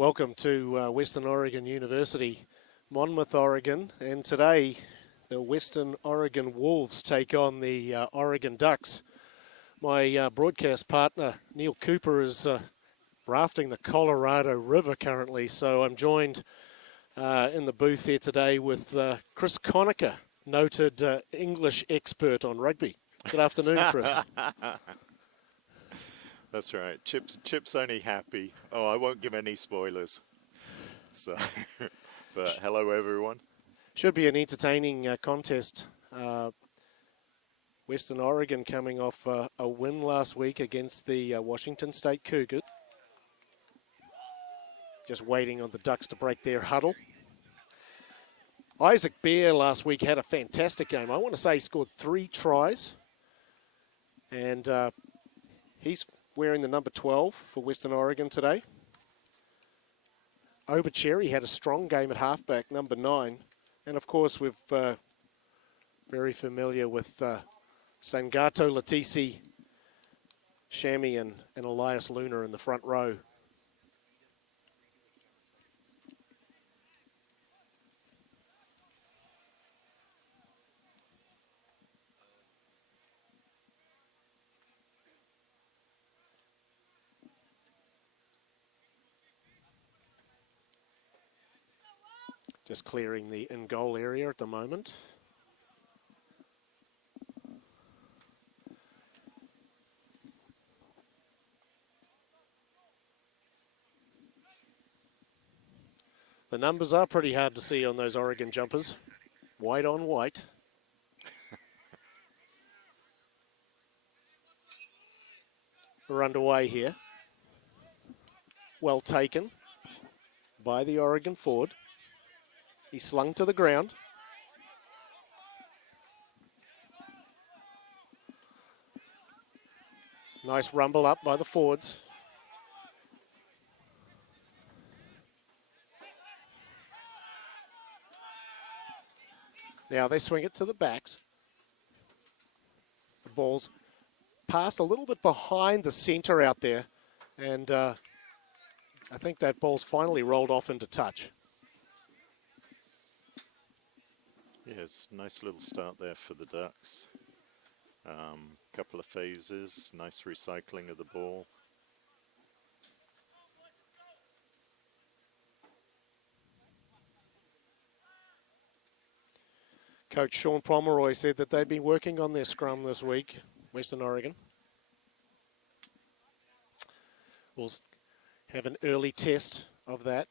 Welcome to Western Oregon University, Monmouth, Oregon, and today the Western Oregon Wolves take on the Oregon Ducks. My broadcast partner, Neil Cooper, is rafting the Colorado River currently, so I'm joined in the booth here today with Chris Conacher, noted English expert on rugby. Good afternoon, Chris. That's right. Chip's only happy. Oh, I won't give any spoilers. So, but hello, everyone. Should be an entertaining contest. Western Oregon coming off a win last week against the Washington State Cougars. Just waiting on the Ducks to break their huddle. Isaac Bear last week had a fantastic game. I want to say he scored 3 tries. And he's wearing the number 12 for Western Oregon today. Obercherry had a strong game at halfback, number 9. And of course, we're very familiar with Sangato Latisi, Shammy, and Elias Luna in the front row. Just clearing the in-goal area at the moment. The numbers are pretty hard to see on those Oregon jumpers. White on white. We're underway here. Well taken by the Oregon forward. He slung to the ground. Nice rumble up by the forwards. Now they swing it to the backs. The ball's passed a little bit behind the center out there. And I think that ball's finally rolled off into touch. Yes, nice little start there for the Ducks. Couple of phases, nice recycling of the ball. Coach Sean Pomeroy said that they've been working on their scrum this week, Western Oregon. We'll have an early test of that.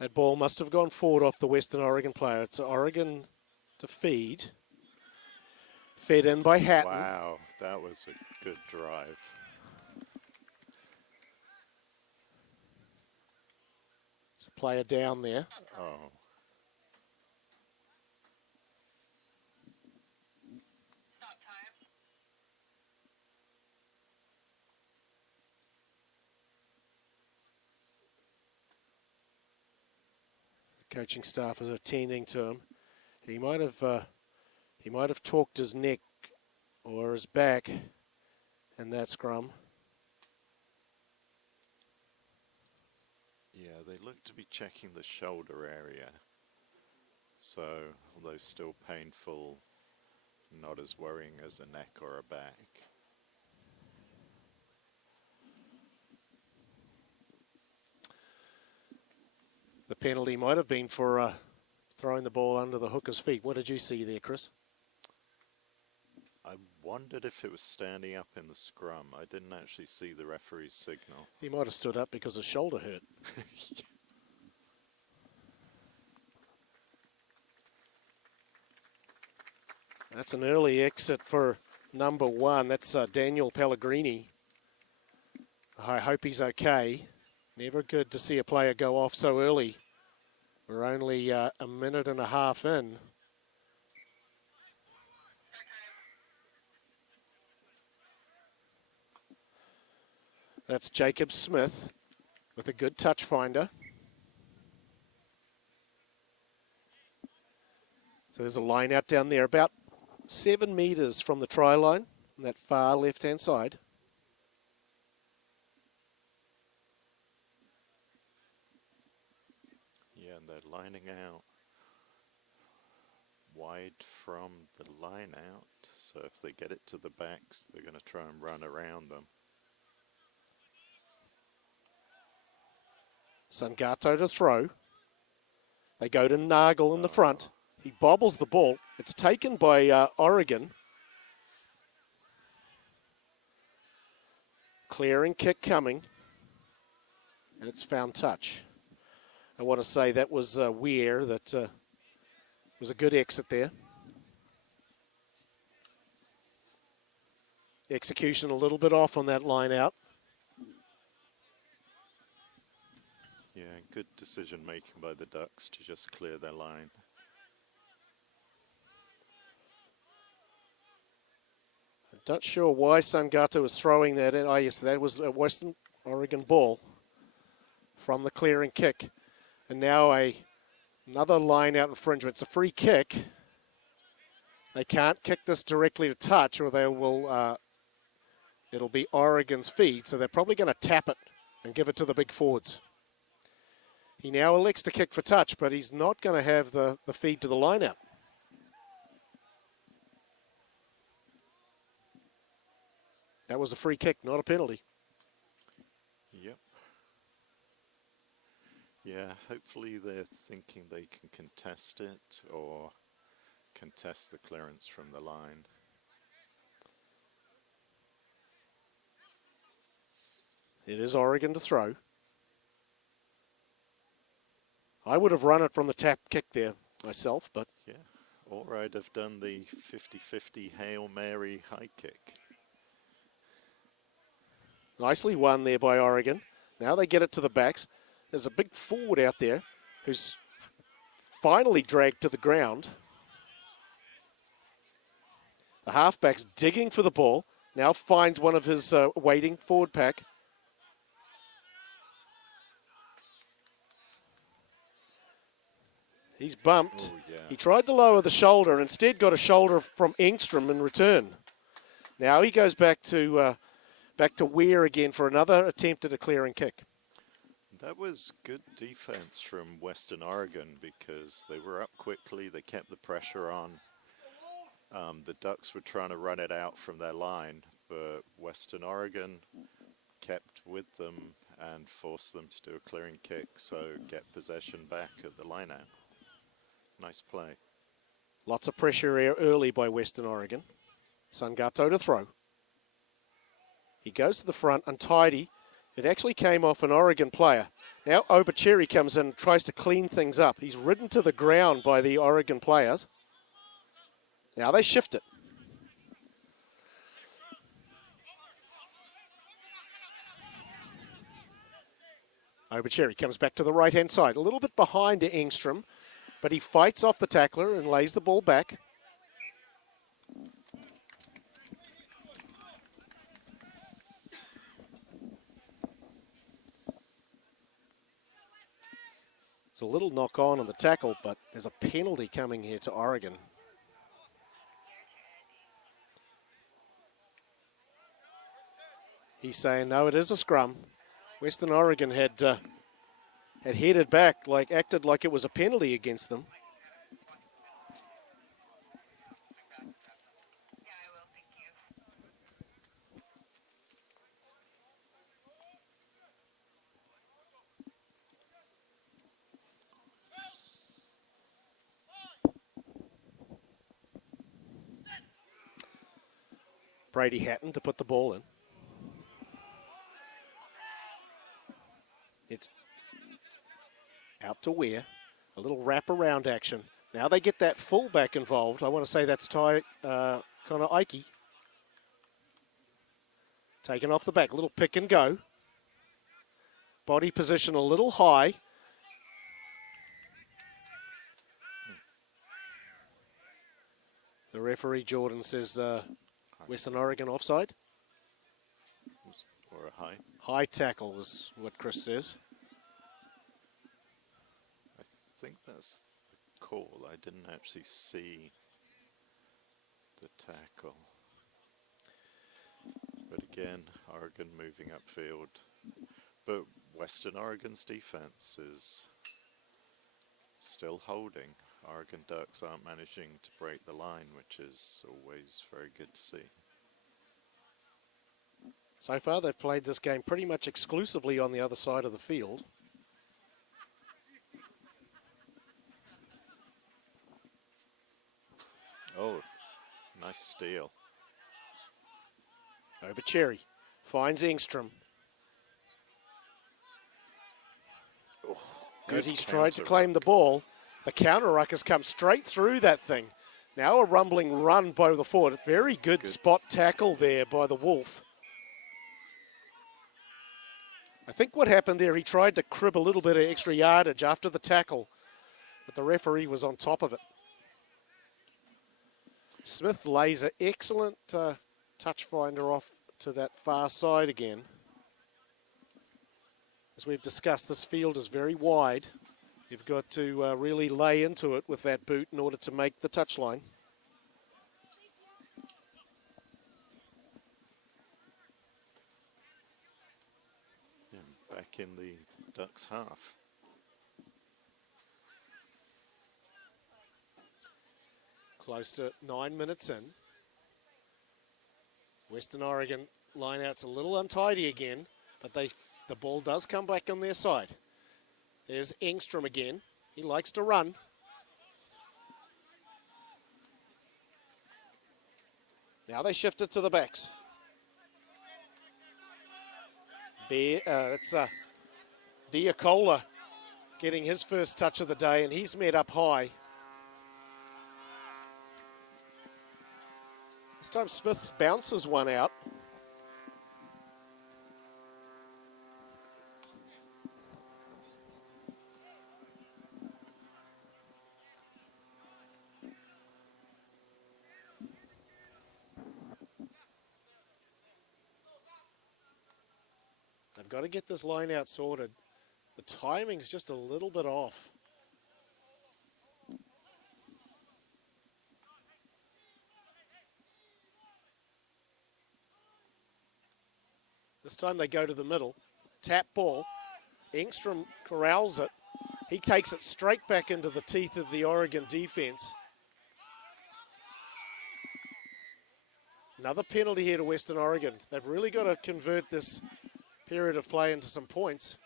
That ball must have gone forward off the Western Oregon player. It's Oregon to feed. Fed in by Hatton. Wow, that was a good drive. There's a player down there. Oh. Coaching staff is attending to him. He might have torqued his neck or his back in that scrum. Yeah, they look to be checking the shoulder area. So, although still painful, not as worrying as a neck or a back. The penalty might have been for throwing the ball under the hooker's feet. What did you see there, Chris? I wondered if it was standing up in the scrum. I didn't actually see the referee's signal. He might have stood up because his shoulder hurt. That's an early exit for number 1. That's Daniel Pellegrini. I hope he's okay. Never good to see a player go off so early. We're only a minute and a half in. That's Jacob Smith with a good touch finder. So there's a line out down there about 7 metres from the try line on that far left-hand side. Yeah, and they're lining out wide from the line out. So if they get it to the backs, they're going to try and run around them. Sangato to throw. They go to Nagel in the front. He bobbles the ball. It's taken by Oregon. Clearing kick coming. And it's found touch. I want to say that was Weir that was a good exit there. Execution a little bit off on that line out. Yeah, good decision making by the Ducks to just clear their line. I'm not sure why Sangato was throwing that in. Oh, yes, that was a Western Oregon ball from the clearing kick. And now another line out infringement. It's a free kick. They can't kick this directly to touch or they will, it'll be Oregon's feed. So they're probably going to tap it and give it to the big forwards. He now elects to kick for touch, but he's not going to have the feed to the line out. That was a free kick, not a penalty. Yep. Yeah, hopefully they're thinking they can contest it or contest the clearance from the line. It is Oregon to throw. I would have run it from the tap kick there myself, but... Yeah, or I'd have done the 50-50 Hail Mary high kick. Nicely won there by Oregon. Now they get it to the backs. There's a big forward out there who's finally dragged to the ground. The halfback's digging for the ball. Now finds one of his waiting forward pack. He's bumped. Oh, yeah. He tried to lower the shoulder and instead got a shoulder from Engstrom in return. Now he goes back to Weir again for another attempt at a clearing kick. That was good defense from Western Oregon because they were up quickly. They kept the pressure on. The Ducks were trying to run it out from their line, but Western Oregon kept with them and forced them to do a clearing kick, so get possession back at the line out. Nice play. Lots of pressure here early by Western Oregon. Sangato to throw. He goes to the front, untidy. It actually came off an Oregon player. Now Obacheri comes in and tries to clean things up. He's ridden to the ground by the Oregon players. Now they shift it. Obacheri comes back to the right-hand side, a little bit behind Engstrom, but he fights off the tackler and lays the ball back. It's a little knock on the tackle, but there's a penalty coming here to Oregon. He's saying, no, it is a scrum. Western Oregon had headed back, acted like it was a penalty against them. Brady Hatton to put the ball in. It's out to Weir. A little wrap-around action. Now they get that fullback involved. I want to say that's Connor Ike. Taken off the back. A little pick and go. Body position a little high. The referee, Jordan, says Western Oregon offside. Or a high. High tackle is what Chris says. I think that's the call. I didn't actually see the tackle. But again, Oregon moving upfield. But Western Oregon's defense is still holding. Oregon Ducks aren't managing to break the line, which is always very good to see. So far, they've played this game pretty much exclusively on the other side of the field. Oh, nice steal. Over Cherry. Finds Engstrom. Oh, As he's tried to claim the ball, the counter ruck has come straight through that thing. Now a rumbling run by the forward. Very good spot tackle there by the Wolf. I think what happened there, he tried to crib a little bit of extra yardage after the tackle, but the referee was on top of it. Smith lays an excellent touch finder off to that far side again. As we've discussed, this field is very wide. You've got to really lay into it with that boot in order to make the touchline. Back in the Ducks half. Close to 9 minutes in. Western Oregon lineout's a little untidy again, but the ball does come back on their side. There's Engstrom again. He likes to run. Now they shift it to the backs. It's Diacola getting his first touch of the day, and he's met up high. This time Smith bounces one out. They've got to get this line out sorted. The timing's just a little bit off. This time they go to the middle. Tap ball. Engstrom corrals it. He takes it straight back into the teeth of the Oregon defense. Another penalty here to Western Oregon. They've really got to convert this period of play into some points.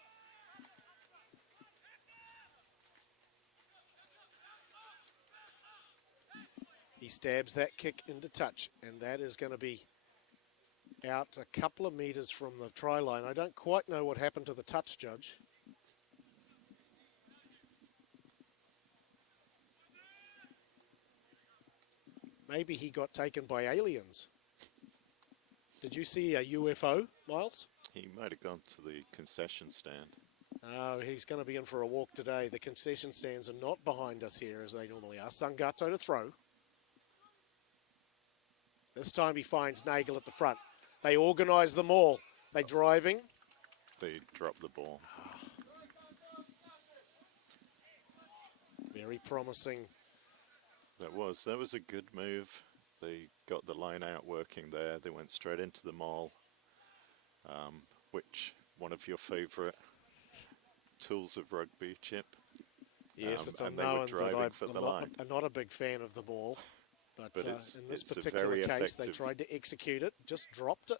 He stabs that kick into touch, and that is going to be out a couple of meters from the try line. I don't quite know what happened to the touch judge. Maybe he got taken by aliens. Did you see a UFO, Miles? He might have gone to the concession stand. Oh, he's going to be in for a walk today. The concession stands are not behind us here as they normally are. Sangato to throw. This time he finds Nagel at the front. They organise them all. They driving. They drop the ball. Very promising. That was a good move. They got the line out working there. They went straight into the maul. Which one of your favourite tools of rugby, Chip? Yes, it's and unknown they were driving for the line. I'm not a big fan of the ball. But in this it's particular case, they tried to execute it, just dropped it.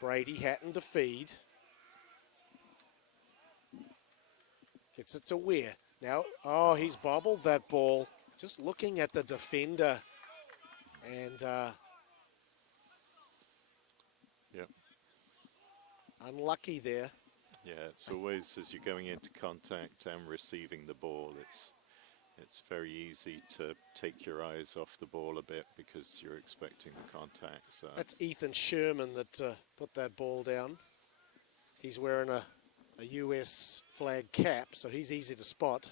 Brady Hatton to feed. Gets it to Weir. Now, oh, he's bobbled that ball. Just looking at the defender. And yep. Unlucky there. Yeah, it's always as you're going into contact and receiving the ball, it's very easy to take your eyes off the ball a bit because you're expecting the contact. So that's Ethan Sherman that put that ball down. He's wearing a US flag cap, so he's easy to spot.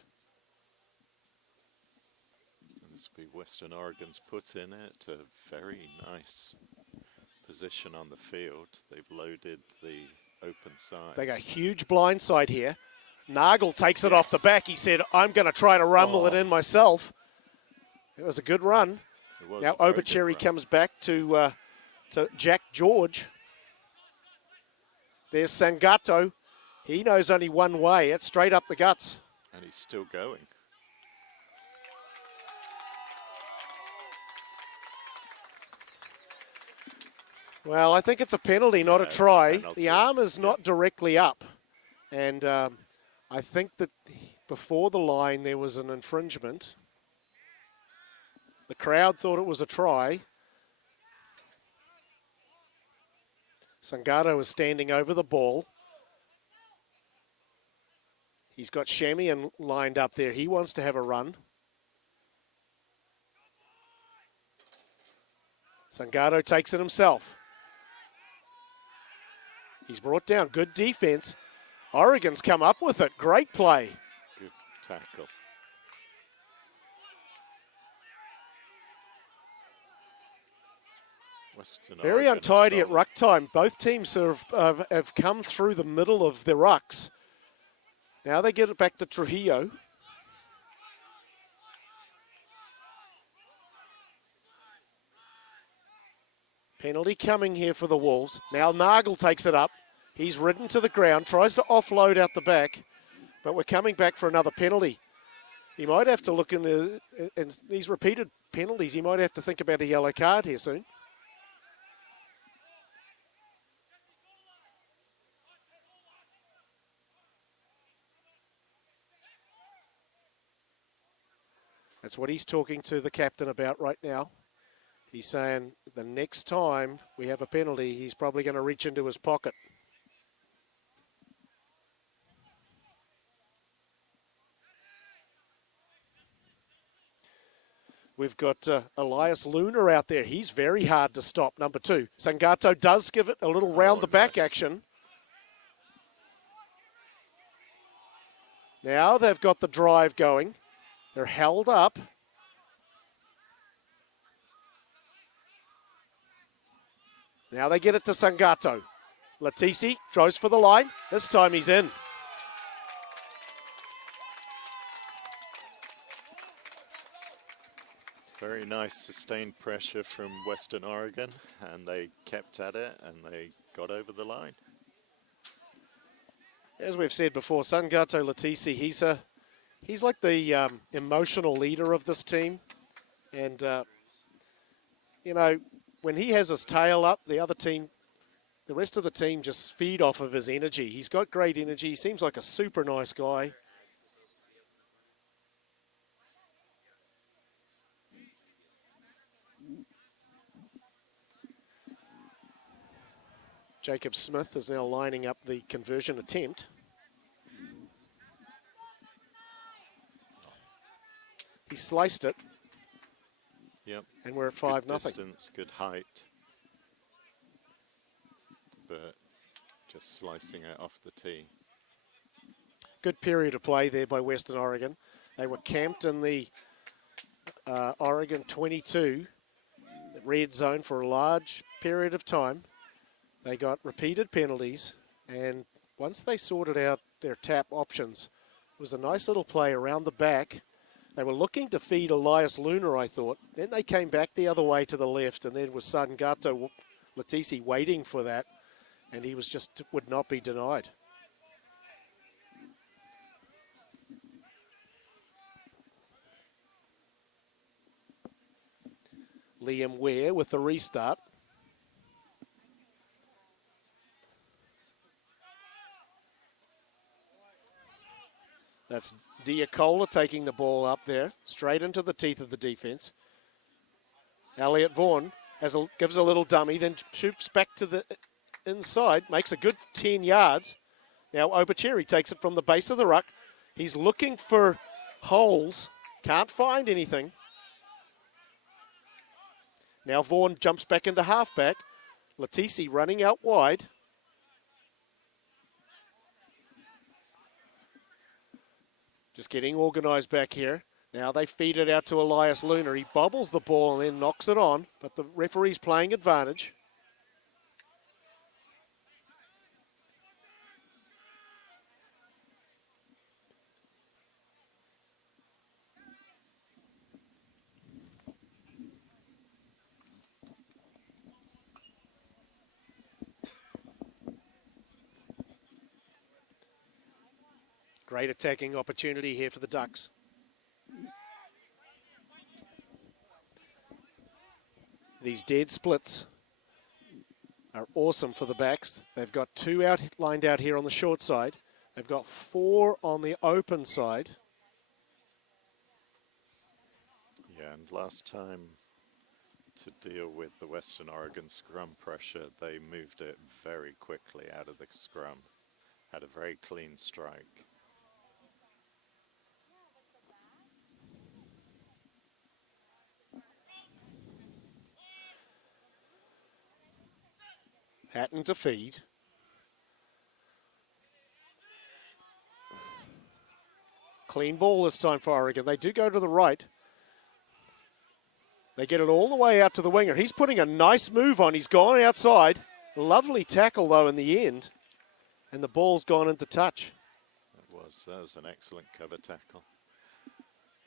And this will be Western Oregon's put in it. A very nice position on the field. They've loaded the open side. They got a huge blind side here. Nagel takes it off the back. He said, I'm going to try to rumble it in myself. It was a good run. Now Obercherry comes back to Jack George. There's Sangato. He knows only one way. It's straight up the guts. And he's still going. Well, I think it's a penalty, not a try. The arm is not directly up. And I think that before the line there was an infringement. The crowd thought it was a try. Sangato is standing over the ball. He's got Shamian lined up there. He wants to have a run. Sangato takes it himself. He's brought down. Good defense. Oregon's come up with it. Great play. Good tackle. Very untidy at ruck time. Both teams have come through the middle of the rucks. Now they get it back to Trujillo. Penalty coming here for the Wolves. Now Nagel takes it up. He's ridden to the ground, tries to offload out the back, but we're coming back for another penalty. He might have to look in these repeated penalties. He might have to think about a yellow card here soon. That's what he's talking to the captain about right now. He's saying the next time we have a penalty, he's probably going to reach into his pocket. We've got Elias Lunar out there. He's very hard to stop, number 2. Sangato does give it a little round-the-back action. Now they've got the drive going. They're held up. Now they get it to Sangato. Latisi throws for the line. This time he's in. Very nice sustained pressure from Western Oregon, and they kept at it and they got over the line. As we've said before, Sangato Latisi, he's like the emotional leader of this team. And, you know, when he has his tail up, the rest of the team just feed off of his energy. He's got great energy. He seems like a super nice guy. Jacob Smith is now lining up the conversion attempt. He sliced it. Yep. And we're at 5-0. Good distance, good height. But just slicing it off the tee. Good period of play there by Western Oregon. They were camped in the Oregon 22 red zone for a large period of time. They got repeated penalties, and once they sorted out their tap options, it was a nice little play around the back. They were looking to feed Elias Lunar, I thought. Then they came back the other way to the left, and then was Sangato Latisi waiting for that, and he was just would not be denied. Liam Ware with the restart. That's Diacola taking the ball up there, straight into the teeth of the defense. Elliot Vaughan gives a little dummy, then shoots back to the inside, makes a good 10 yards. Now Obercherry takes it from the base of the ruck. He's looking for holes, can't find anything. Now Vaughan jumps back into halfback. Latisi running out wide. Just getting organised back here. Now they feed it out to Elias Lunar. He bobbles the ball and then knocks it on, but the referee's playing advantage. Great attacking opportunity here for the Ducks. These dead splits are awesome for the backs. They've got 2 lined out here on the short side. They've got 4 on the open side. Yeah, and last time to deal with the Western Oregon scrum pressure, they moved it very quickly out of the scrum. Had a very clean strike. Hatton to feed. Clean ball this time for Oregon. They do go to the right. They get it all the way out to the winger. He's putting a nice move on. He's gone outside. Lovely tackle, though, in the end. And the ball's gone into touch. That was an excellent cover tackle.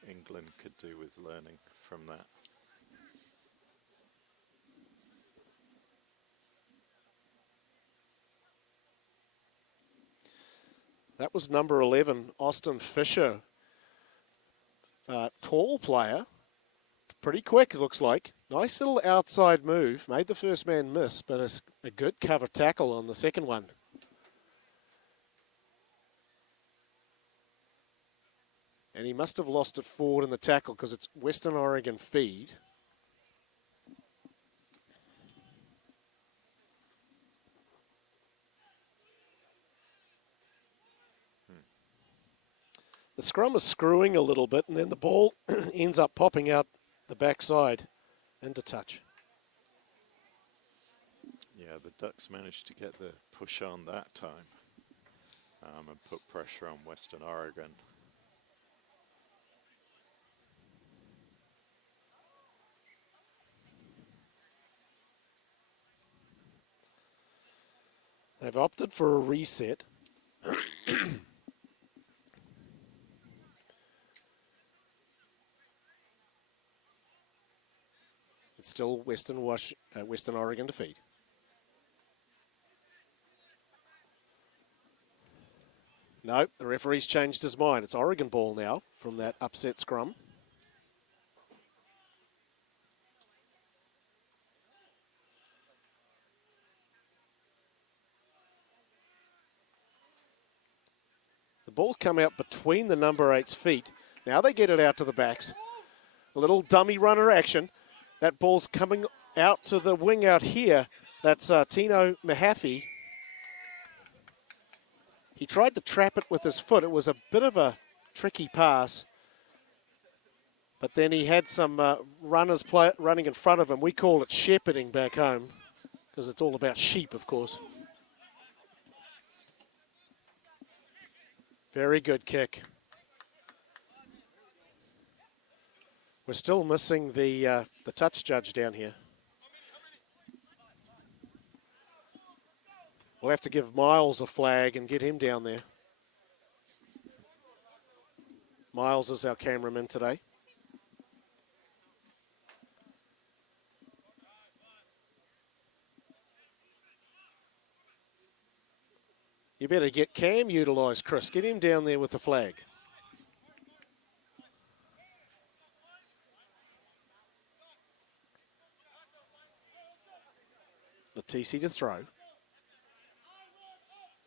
England could do with learning from that. That was number 11, Austin Fisher. Tall player. Pretty quick, it looks like. Nice little outside move. Made the first man miss, but a good cover tackle on the second one. And he must have lost it forward in the tackle because it's Western Oregon feed. The scrum is screwing a little bit, and then the ball ends up popping out the backside into touch. Yeah, the Ducks managed to get the push on that time and put pressure on Western Oregon. They've opted for a reset. It's still Western Oregon to feed. No, the referee's changed his mind. It's Oregon ball now from that upset scrum. The ball's come out between the number 8's feet. Now they get it out to the backs. A little dummy runner action. That ball's coming out to the wing out here. That's Tino Mahaffey. He tried to trap it with his foot. It was a bit of a tricky pass. But then he had some runners running in front of him. We call it shepherding back home because it's all about sheep, of course. Very good kick. We're still missing the touch judge down here. We'll have to give Miles a flag and get him down there. Miles is our cameraman today. You better get Cam utilised, Chris. Get him down there with the flag. Latisi to throw.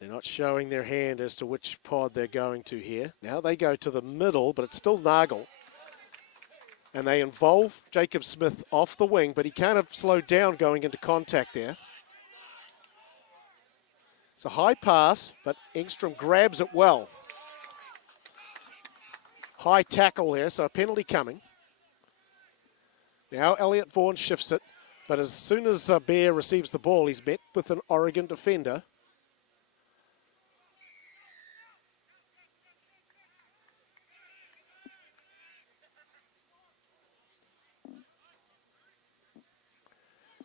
They're not showing their hand as to which pod they're going to here. Now they go to the middle, but it's still Nagel. And they involve Jacob Smith off the wing, but he kind of slowed down going into contact there. It's a high pass, but Engstrom grabs it well. High tackle there, so a penalty coming. Now Elliot Vaughan shifts it, but as soon as Bear receives the ball, he's met with an Oregon defender.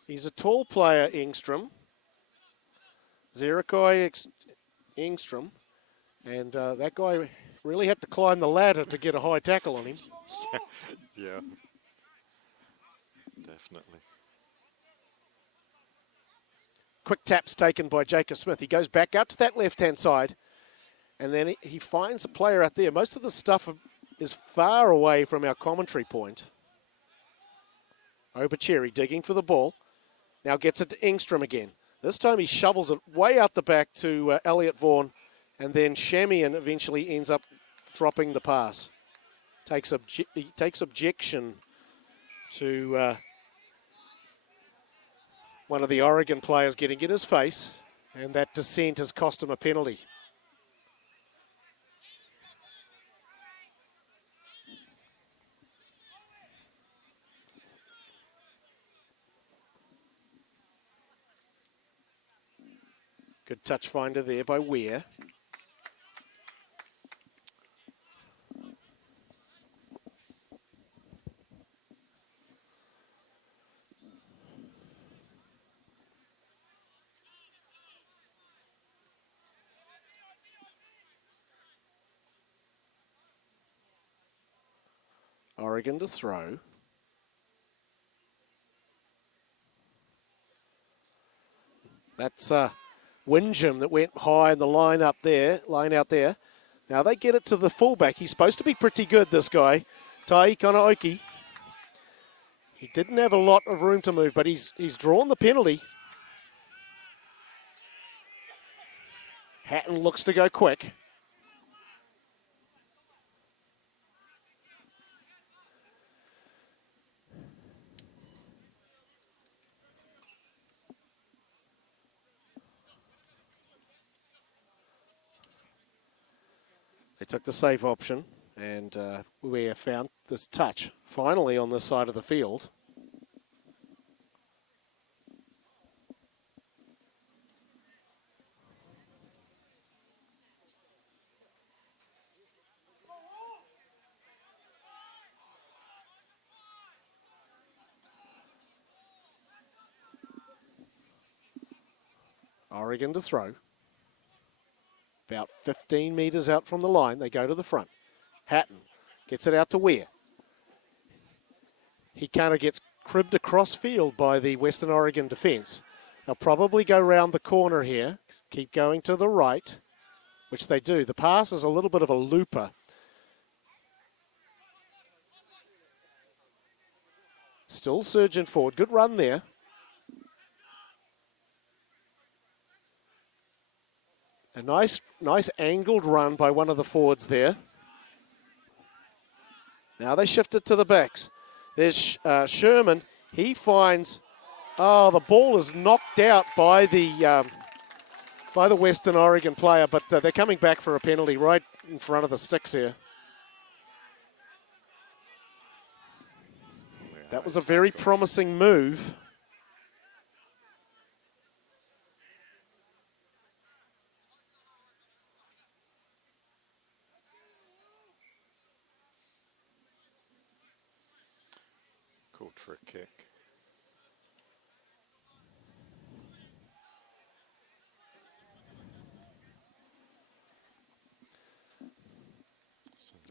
He's a tall player, Engstrom. Zerakai Engstrom. And that guy really had to climb the ladder to get a high tackle on him. Yeah, definitely. Quick taps taken by Jacob Smith. He goes back out to that left-hand side. And then he finds a player out there. Most of the stuff is far away from our commentary point. Obacheri digging for the ball. Now gets it to Engstrom again. This time he shovels it way out the back to Elliot Vaughan. And then Shamian eventually ends up dropping the pass. He takes objection to one of the Oregon players getting in his face. And that descent has cost him a penalty. Good touch finder there by Weir. Oregon to throw. That's Windjam that went high in the line out there. Now they get it to the fullback. He's supposed to be pretty good, this guy, Tai Kanaoki. He didn't have a lot of room to move, but he's drawn the penalty. Hatton looks to go quick. They took the safe option, and we have found this touch finally on this side of the field. Oregon to throw. About 15 metres out from the line, they go to the front. Hatton gets it out to Weir. He kind of gets cribbed across field by the Western Oregon defence. They'll probably go round the corner here, keep going to the right, which they do. The pass is a little bit of a looper. Still surging forward. Good run there. A nice angled run by one of the forwards there. Now they shift it to the backs. There's Sherman. He finds, the ball is knocked out by the Western Oregon player, but they're coming back for a penalty right in front of the sticks here. That was a very promising move. Called for a kick.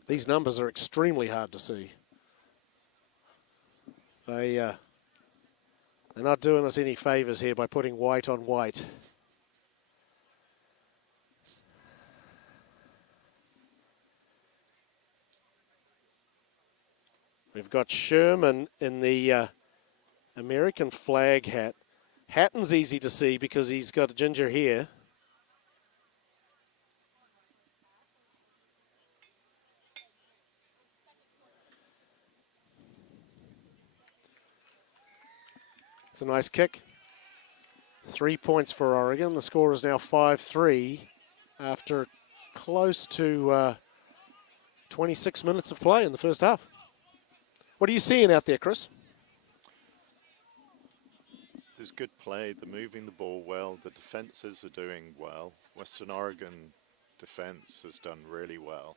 These numbers are extremely hard to see. They're not doing us any favours here by putting white on white. We've got Sherman in the American flag hat. Hatton's easy to see because he's got a ginger hair. It's a nice kick. 3 points for Oregon. The score is now 5-3 after close to 26 minutes of play in the first half. What are you seeing out there, Chris? There's good play. They're moving the ball well. The defences are doing well. Western Oregon defence has done really well.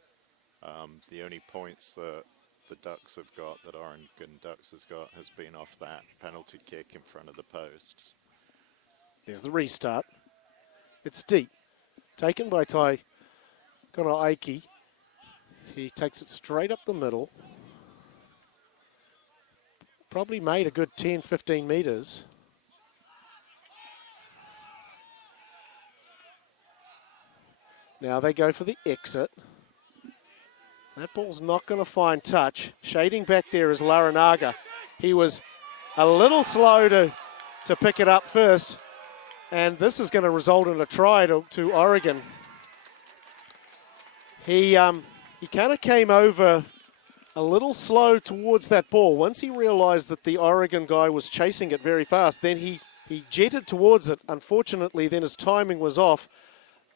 The only points that the Ducks have got, that Oregon Ducks has got, has been off that penalty kick in front of the posts. There's the restart. It's deep. Taken by Tai Kanaoki. He takes it straight up the middle. Probably made a good 10, 15 metres. Now they go for the exit. That ball's not going to find touch. Shading back there is Laranaga. He was a little slow to pick it up first, and this is going to result in a try to Oregon. He kind of came over a little slow towards that ball. Once he realized that the Oregon guy was chasing it very fast, then he jetted towards it. Unfortunately, then his timing was off.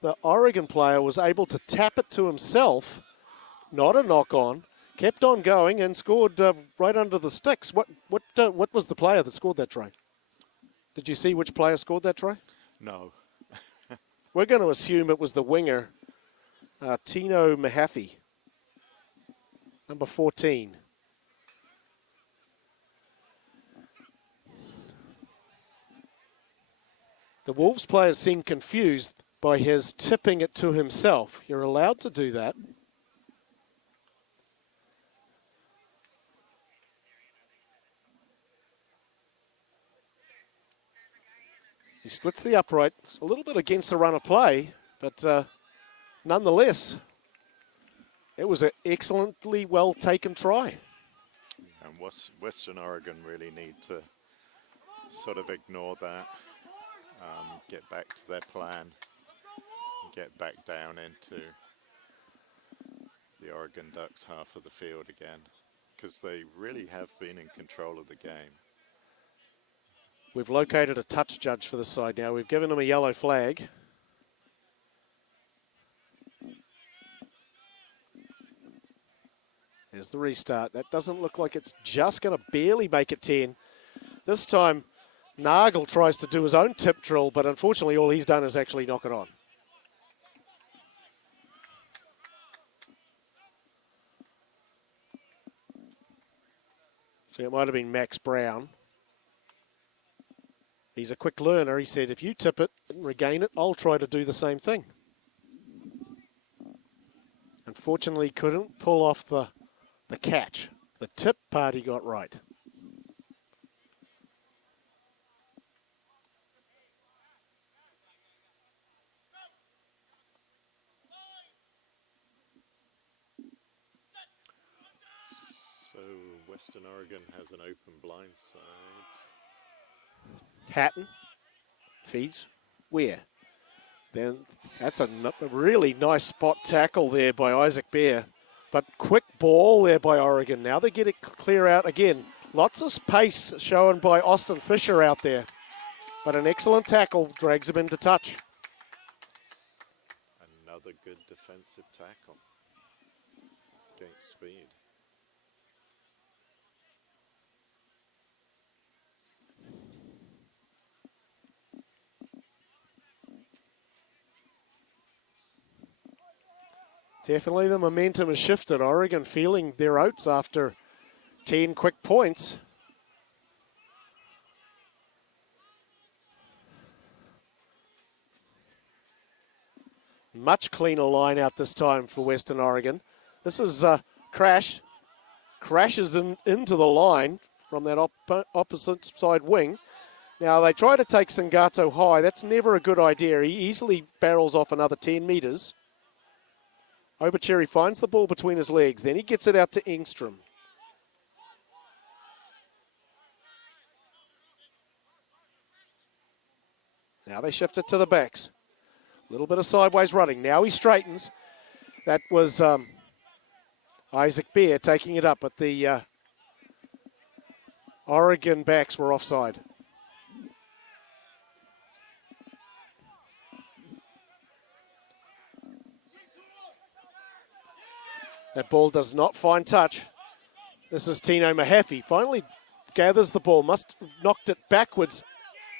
The Oregon player was able to tap it to himself, not a knock-on, kept on going and scored right under the sticks. What was the player that scored that try? Did you see which player scored that try? No. We're going to assume it was the winger, Tino Mahaffey, number 14. The Wolves player seemed confused by his tipping it to himself. You're allowed to do that. He splits the upright. It's a little bit against the run of play, but nonetheless, it was an excellently well taken try. And Western Oregon really need to sort of ignore that, get back to their plan, and get back down into the Oregon Ducks half of the field again, because they really have been in control of the game. We've located a touch judge for the side now. We've given him a yellow flag. There's the restart. That doesn't look like it's just going to barely make it 10. This time, Nagel tries to do his own tip drill, but unfortunately all he's done is actually knock it on. So it might have been Max Brown. He's a quick learner. He said, if you tip it and regain it, I'll try to do the same thing. Unfortunately, couldn't pull off the catch. The tip part he got right. So Western Oregon has an open blind side. Hatton feeds where? Then that's a really nice spot tackle there by Isaac Bear. But quick ball there by Oregon. Now they get it clear out again. Lots of pace shown by Austin Fisher out there. But an excellent tackle drags him into touch. Another good defensive tackle against speed. Definitely the momentum has shifted. Oregon feeling their oats after 10 quick points. Much cleaner line out this time for Western Oregon. This is Crash. Crashes into the line from that opposite side wing. Now they try to take Sangato high. That's never a good idea. He easily barrels off another 10 metres. Obercherry finds the ball between his legs. Then he gets it out to Engstrom. Now they shift it to the backs. A little bit of sideways running. Now he straightens. That was Isaac Bear taking it up, but the Oregon backs were offside. That ball does not find touch. This is Tino Mahaffey. Finally gathers the ball. Must have knocked it backwards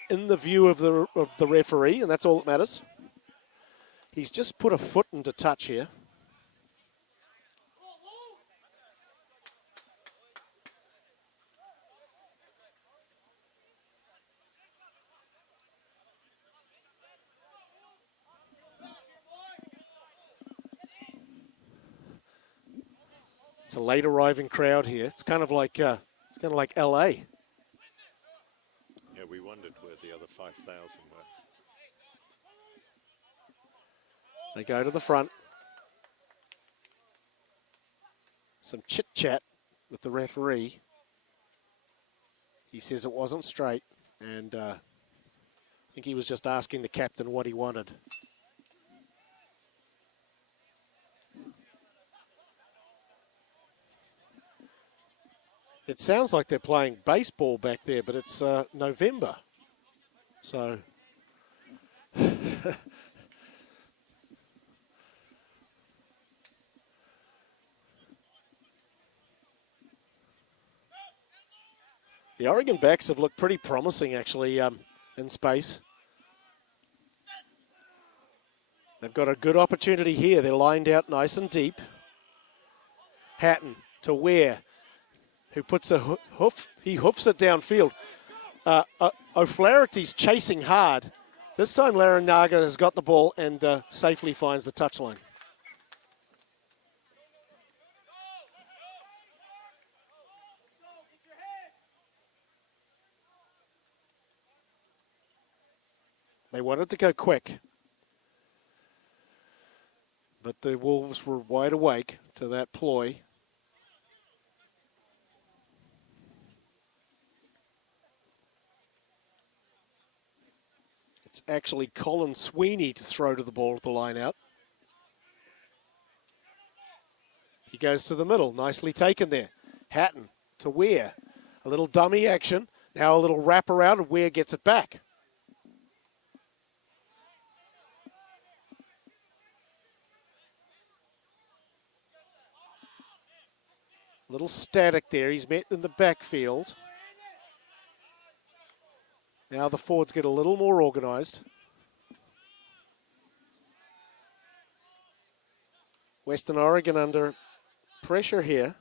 in the view of the referee, and that's all that matters. He's just put a foot into touch here. It's a late arriving crowd here. It's kind of like LA. Yeah, we wondered where the other 5,000 were. They go to the front. Some chit-chat with the referee. He says it wasn't straight, and I think he was just asking the captain what he wanted. It sounds like they're playing baseball back there, but it's November. So the Oregon backs have looked pretty promising, actually, in space. They've got a good opportunity here. They're lined out nice and deep. Hatton to Ware, who puts a hoof. He hoofs it downfield. O'Flaherty's chasing hard. This time Larinaga has got the ball and safely finds the touchline. They wanted to go quick, but the Wolves were wide awake to that ploy. It's actually Colin Sweeney to throw to the ball at the line out. He goes to the middle, nicely taken there. Hatton to Ware. A little dummy action. Now a little wrap around and Ware gets it back. Little static there. He's met in the backfield. Now the forwards get a little more organised. Western Oregon under pressure here.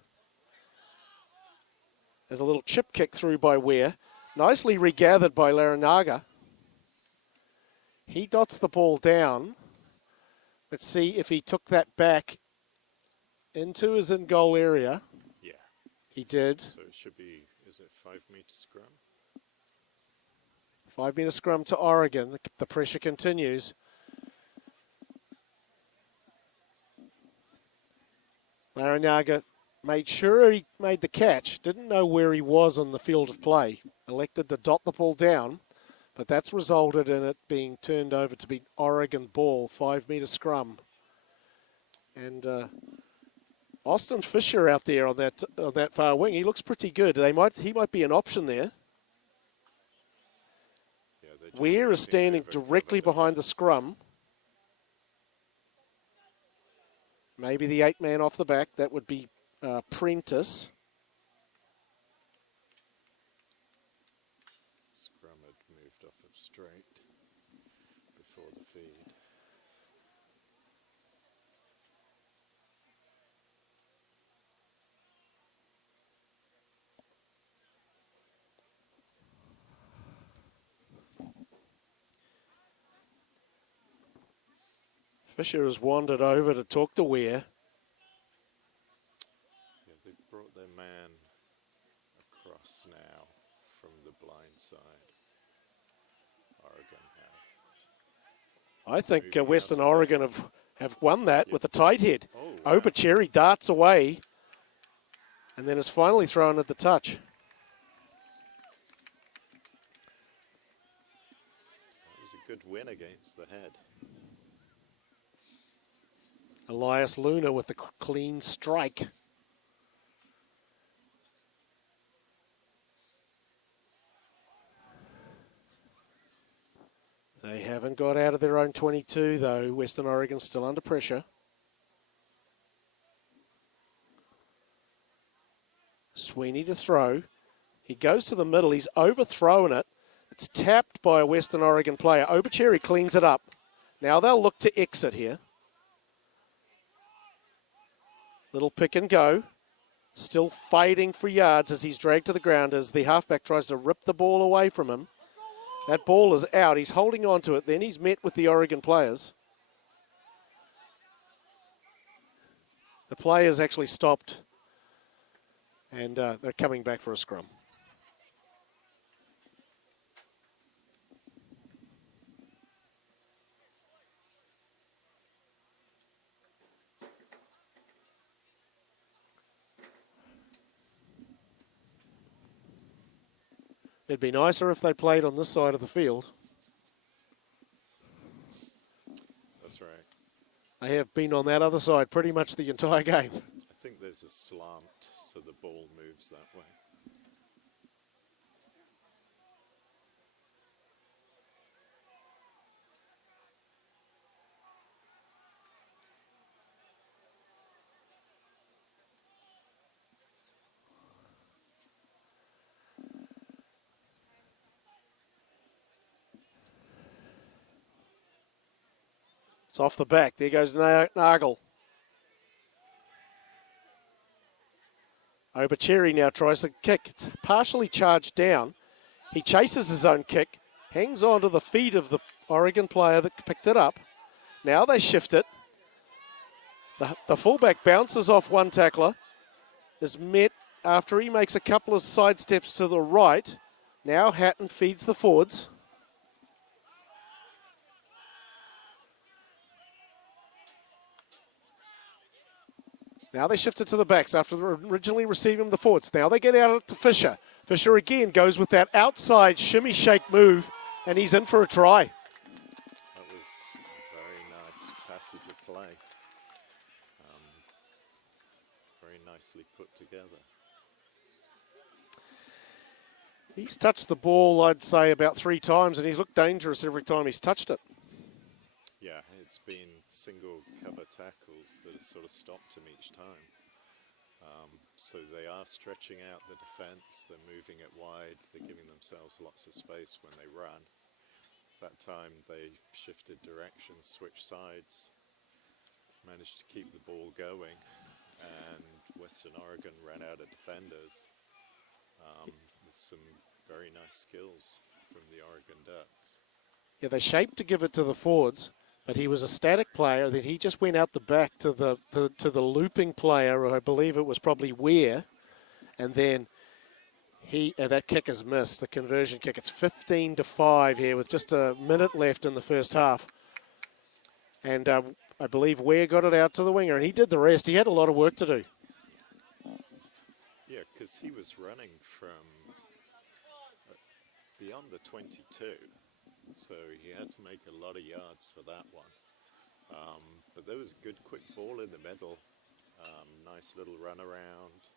There's a little chip kick through by Ware. Nicely regathered by Larinaga. He dots the ball down. Let's see if he took that back into his in-goal area. Yeah. He did. So it should be, is it 5-metre scrum? 5-metre scrum to Oregon. The pressure continues. Larinaga made sure he made the catch. Didn't know where he was on the field of play. Elected to dot the ball down, but that's resulted in it being turned over to be Oregon ball, 5-metre scrum. And Austin Fisher out there on that far wing. He looks pretty good. He might be an option there. Ware is standing directly behind the scrum. Maybe the 8-man off the back. That would be Prentice. Scrum had moved off of straight before the feed. Fisher has wandered over to talk to Ware. Yeah, they've brought their man across now from the blind side. Oregon have. I think Western Oregon have won that with a tight head. Oh, wow. Obercherry darts away and then is finally thrown at the touch. That was a good win against the head. Elias Luna with the clean strike. They haven't got out of their own 22, though. Western Oregon still under pressure. Sweeney to throw. He goes to the middle. He's overthrown it. It's tapped by a Western Oregon player. Obercherry cleans it up. Now they'll look to exit here. Little pick and go. Still fighting for yards as he's dragged to the ground as the halfback tries to rip the ball away from him. That ball is out. He's holding on to it. Then he's met with the Oregon players. The players actually stopped, and they're coming back for a scrum. It'd be nicer if they played on this side of the field. That's right. They have been on that other side pretty much the entire game. I think there's a slant, so the ball moves that way. It's off the back. There goes Nagel. Obercherry now tries to kick. It's partially charged down. He chases his own kick, hangs on to the feet of the Oregon player that picked it up. Now they shift it. The fullback bounces off one tackler, is met after he makes a couple of side steps to the right. Now Hatton feeds the forwards. Now they shift it to the backs after originally receiving the forwards. Now they get out to Fisher. Fisher again goes with that outside shimmy shake move, and he's in for a try. That was a very nice passage of play. Very nicely put together. He's touched the ball, I'd say, about 3 times, and he's looked dangerous every time he's touched it. Yeah, it's been single cover tackles that have sort of stopped him each time. So they are stretching out the defense, they're moving it wide, they're giving themselves lots of space when they run. That time they shifted directions, switched sides, managed to keep the ball going, and Western Oregon ran out of defenders with some very nice skills from the Oregon Ducks. Yeah, they shaped to give it to the forwards, but he was a static player. Then he just went out the back to the looping player, I believe it was probably Weir, and then that kick is missed, the conversion kick. It's 15-5 here with just a minute left in the first half. And I believe Weir got it out to the winger, and he did the rest. He had a lot of work to do. Yeah, because he was running from beyond the 22, so he had to make a lot of yards for that one. But there was a good quick ball in the middle, nice little run around,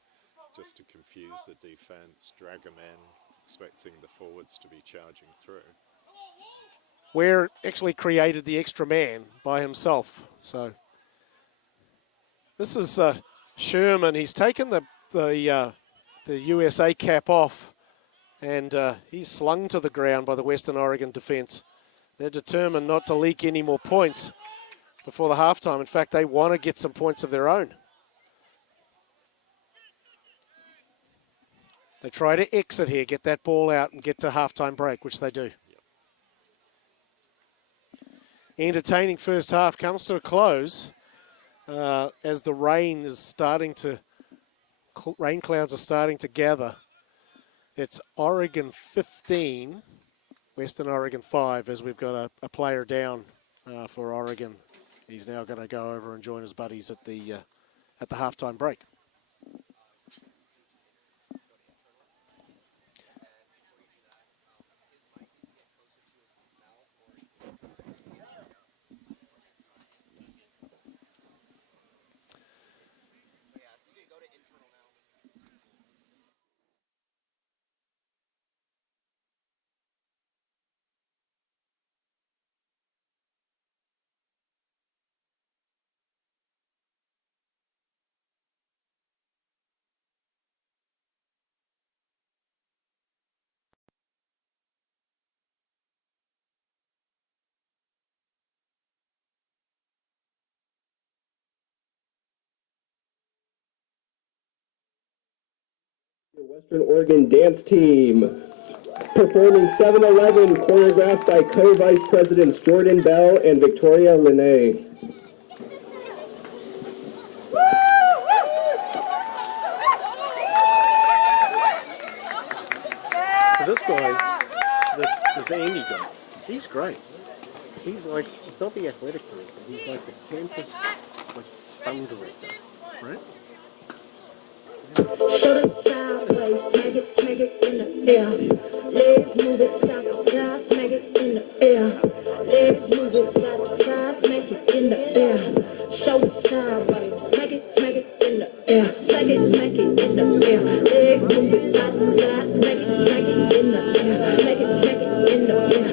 just to confuse the defense, drag them in, expecting the forwards to be charging through. Ware actually created the extra man by himself. So this is Sherman. He's taken the USA cap off, and he's slung to the ground by the Western Oregon defense. They're determined not to leak any more points before the halftime. In fact, they want to get some points of their own. They try to exit here, get that ball out and get to halftime break, which they do. Entertaining first half comes to a close as the rain clouds are starting to gather. It's Oregon 15, Western Oregon 5, as we've got a player down for Oregon. He's now going to go over and join his buddies at the halftime break. Western Oregon dance team, performing 7-11, choreographed by co-vice presidents Jordan Bell and Victoria Linnae. So this guy, this Andy guy, he's great. He's not the athletic director, he's like the campus fund director, right? Sideways, snag it in the air. Legs move it side to side, smack it in the air. Legs move it side to side, smack it in the air. Shoulder sideways, smack it in the air. Smack it in the air. Legs move it side to side, smack it in the air. Smack it in the air.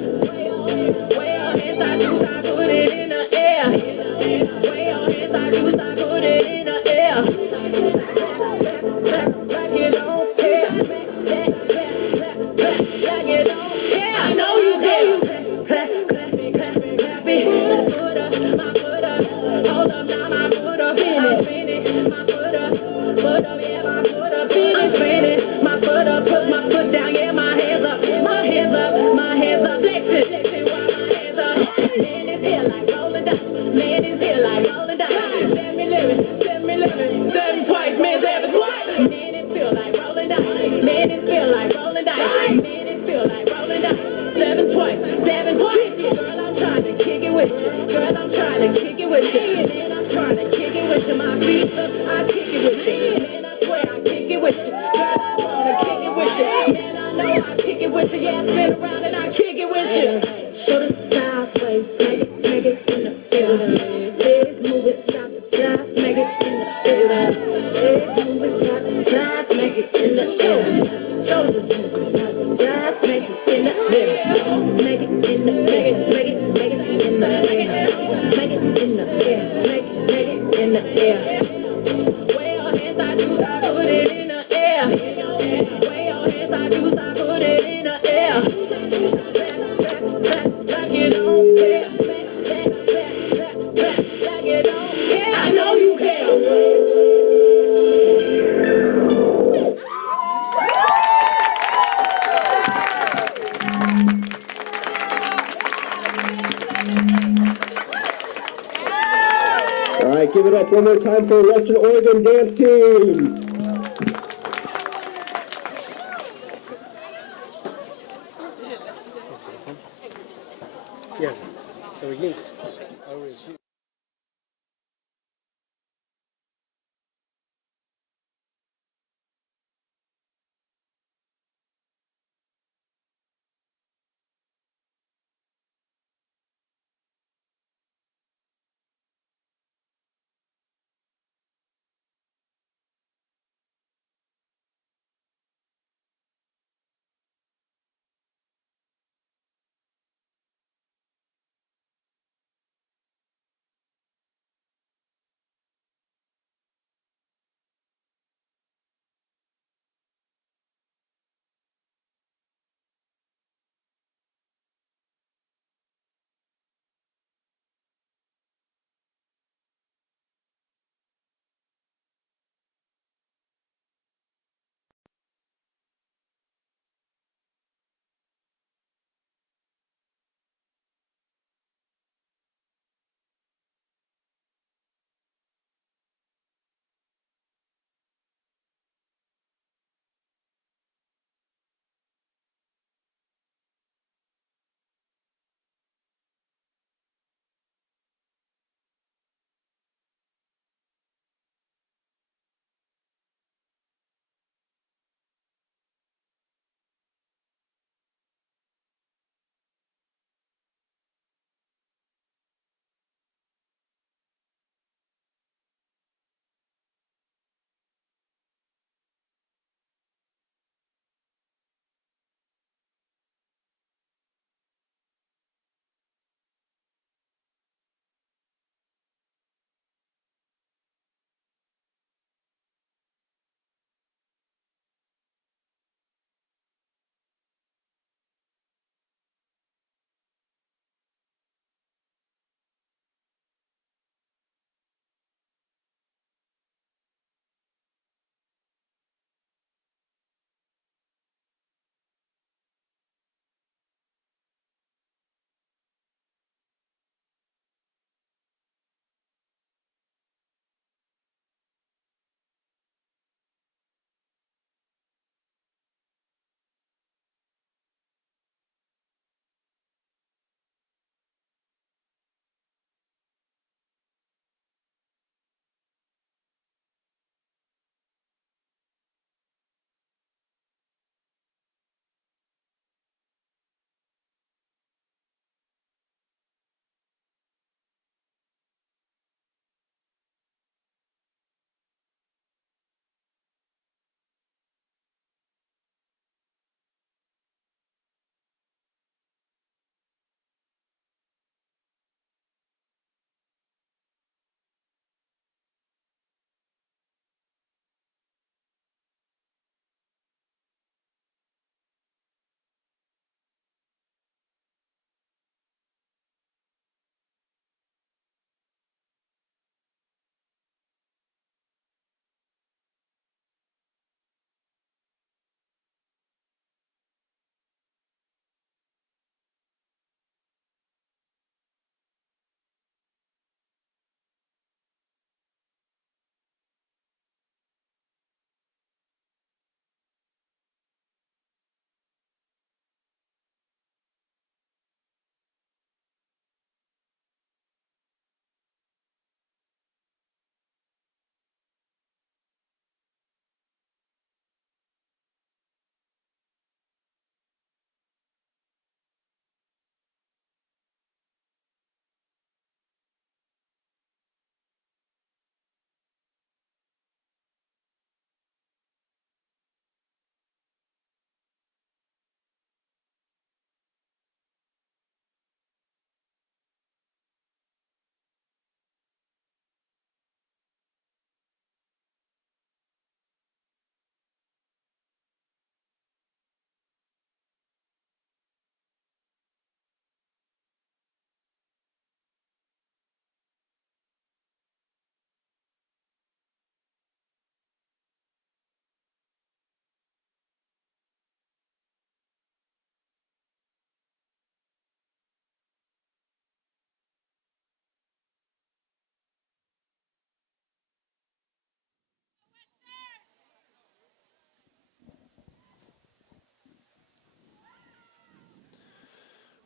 Way on hands, I do, I put it in the air. Way on hands, I do, I put it in the air. Like you don't care. Like you don't care. I know you care. Clap it. Put up, my foot up. Hold up, now my foot up. Spin it. My foot up, yeah, my foot up. Spin it. My foot up, put my foot down, yeah, my hands up. My hands up, my hands up. Flexing while my hands up. Man is here like rolling dice. Man is here like rolling dice. 7 twice, man, 7 twice. Man, it feel like rolling dice. Man, it feel like rolling dice. Man, it feel like rolling dice. 7 twice, 7 twice. Girl, I'm trying to kick it with you. Girl, I'm trying to kick it with you. Man, I'm trying to kick it with you. My feet up, I kick it with you. Man, I swear I kick it with you. Girl, I wanna kick it with you. Man, I know I kick it with you. Yeah, I spin around and I kick it with you. Shoulder sideways, smack it in the air. Legs move it side to side, smack it in the air. Legs move it side to side, smack it in the air. Shoulders move it side to side, smack it in the air. Smack it in the air, smack it in the air. Smack it in the air, smack it in the air. Way on hands, I do, I put it in the air. Way on hands, I do, I put it in the air. Like you don't care. Like you don't care. I know you care. All right, give it up one more time for the Western Oregon dance team. Yeah. So against OSU.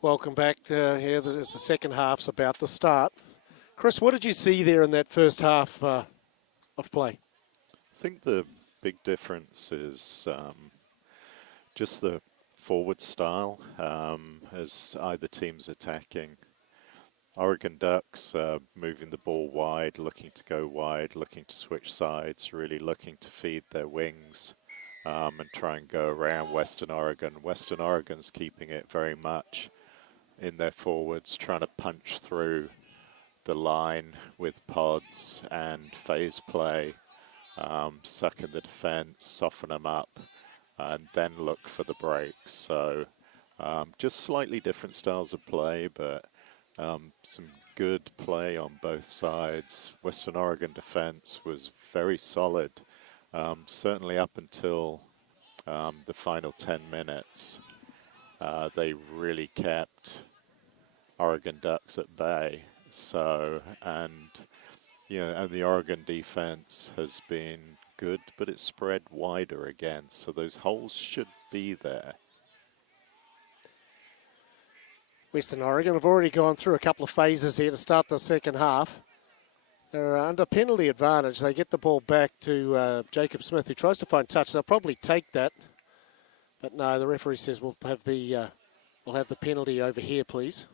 Welcome back here as the second half's about to start. Chris, what did you see there in that first half of play? I think the big difference is just the forward style as either team's attacking. Oregon Ducks moving the ball wide, looking to go wide, looking to switch sides, really looking to feed their wings and try and go around Western Oregon. Western Oregon's keeping it very much in their forwards, trying to punch through the line with pods and phase play, suck in the defense, soften them up, and then look for the breaks. So just slightly different styles of play, but some good play on both sides. Western Oregon defense was very solid, certainly up until the final 10 minutes. They really kept Oregon Ducks at bay. So, and the Oregon defense has been good, but it's spread wider again. So those holes should be there. Western Oregon have already gone through a couple of phases here to start the second half. They're under penalty advantage. They get the ball back to Jacob Smith, who tries to find touch. They'll probably take that. But no, the referee says we'll have the penalty over here, please.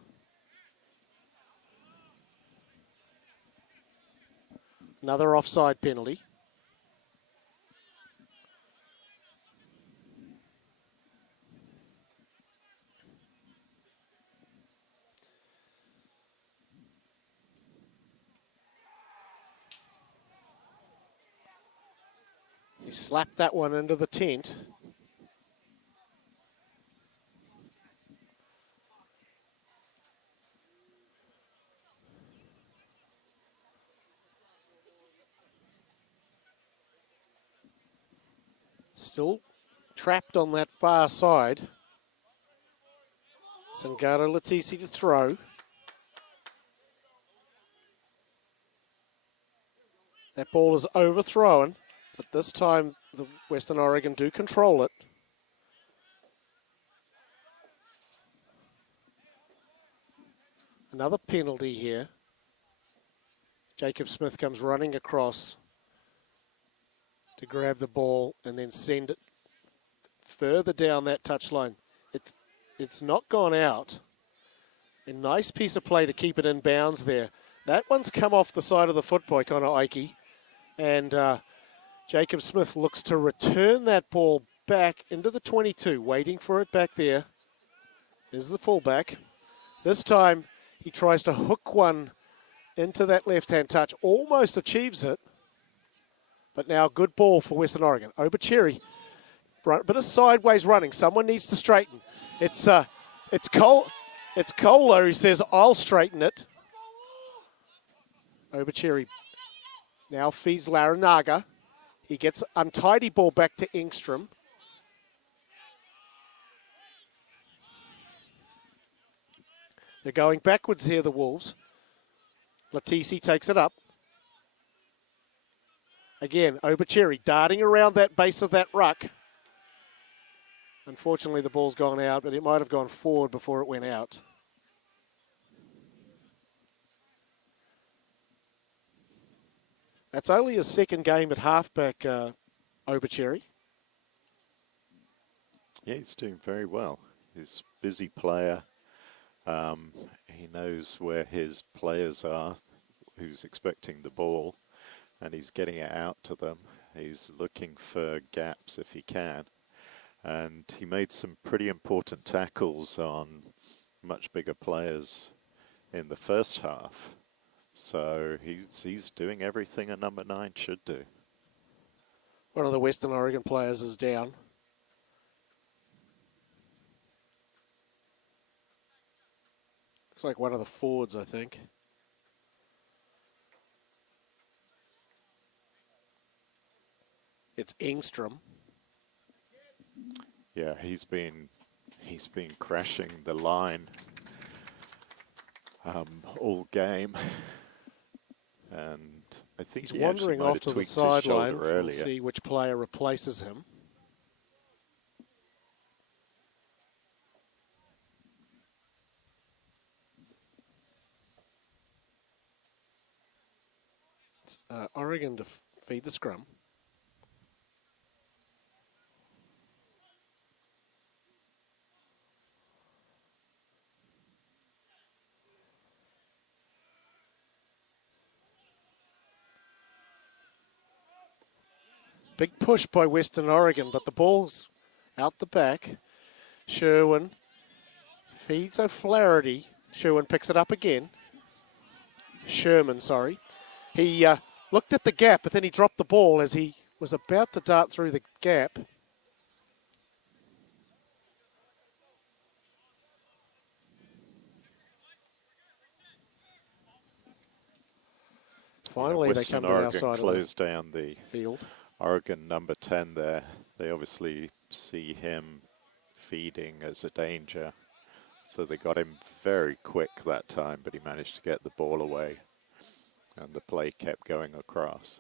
Another offside penalty. He slapped that one into the tent. Still trapped on that far side. Sangaro Latisi to throw. That ball is overthrown, but this time the Western Oregon do control it. Another penalty here. Jacob Smith comes running across to grab the ball and then send it further down that touchline. It's not gone out. A nice piece of play to keep it in bounds there. That one's come off the side of the foot by Connor Ike. And Jacob Smith looks to return that ball back into the 22, waiting for it back there. There's the fullback. This time he tries to hook one into that left-hand touch, almost achieves it. But now good ball for Western Oregon. Obuchiri, a bit of sideways running. Someone needs to straighten. It's Kohler who says, I'll straighten it. Obuchiri now feeds Larinaga. He gets untidy ball back to Engstrom. They're going backwards here, the Wolves. Latisi takes it up. Again, Obuchiri darting around that base of that ruck. Unfortunately, the ball's gone out, but it might have gone forward before it went out. That's only his second game at halfback, Obuchiri. Yeah, he's doing very well. He's a busy player. He knows where his players are, who's expecting the ball, and he's getting it out to them. He's looking for gaps if he can. And he made some pretty important tackles on much bigger players in the first half. So he's doing everything a number 9 should do. One of the Western Oregon players is down. Looks like one of the forwards, I think. It's Engstrom. Yeah, he's been crashing the line all game, and I think he's wandering off to the sideline. We'll see which player replaces him. Oregon to feed the scrum. Big push by Western Oregon, but the ball's out the back. Sherwin feeds O'Flaherty. Sherwin picks it up again. Sherman, sorry. He looked at the gap, but then he dropped the ball as he was about to dart through the gap. Finally, they come to our side close down the field. Oregon number 10 there. They obviously see him feeding as a danger. So they got him very quick that time, but he managed to get the ball away. And the play kept going across.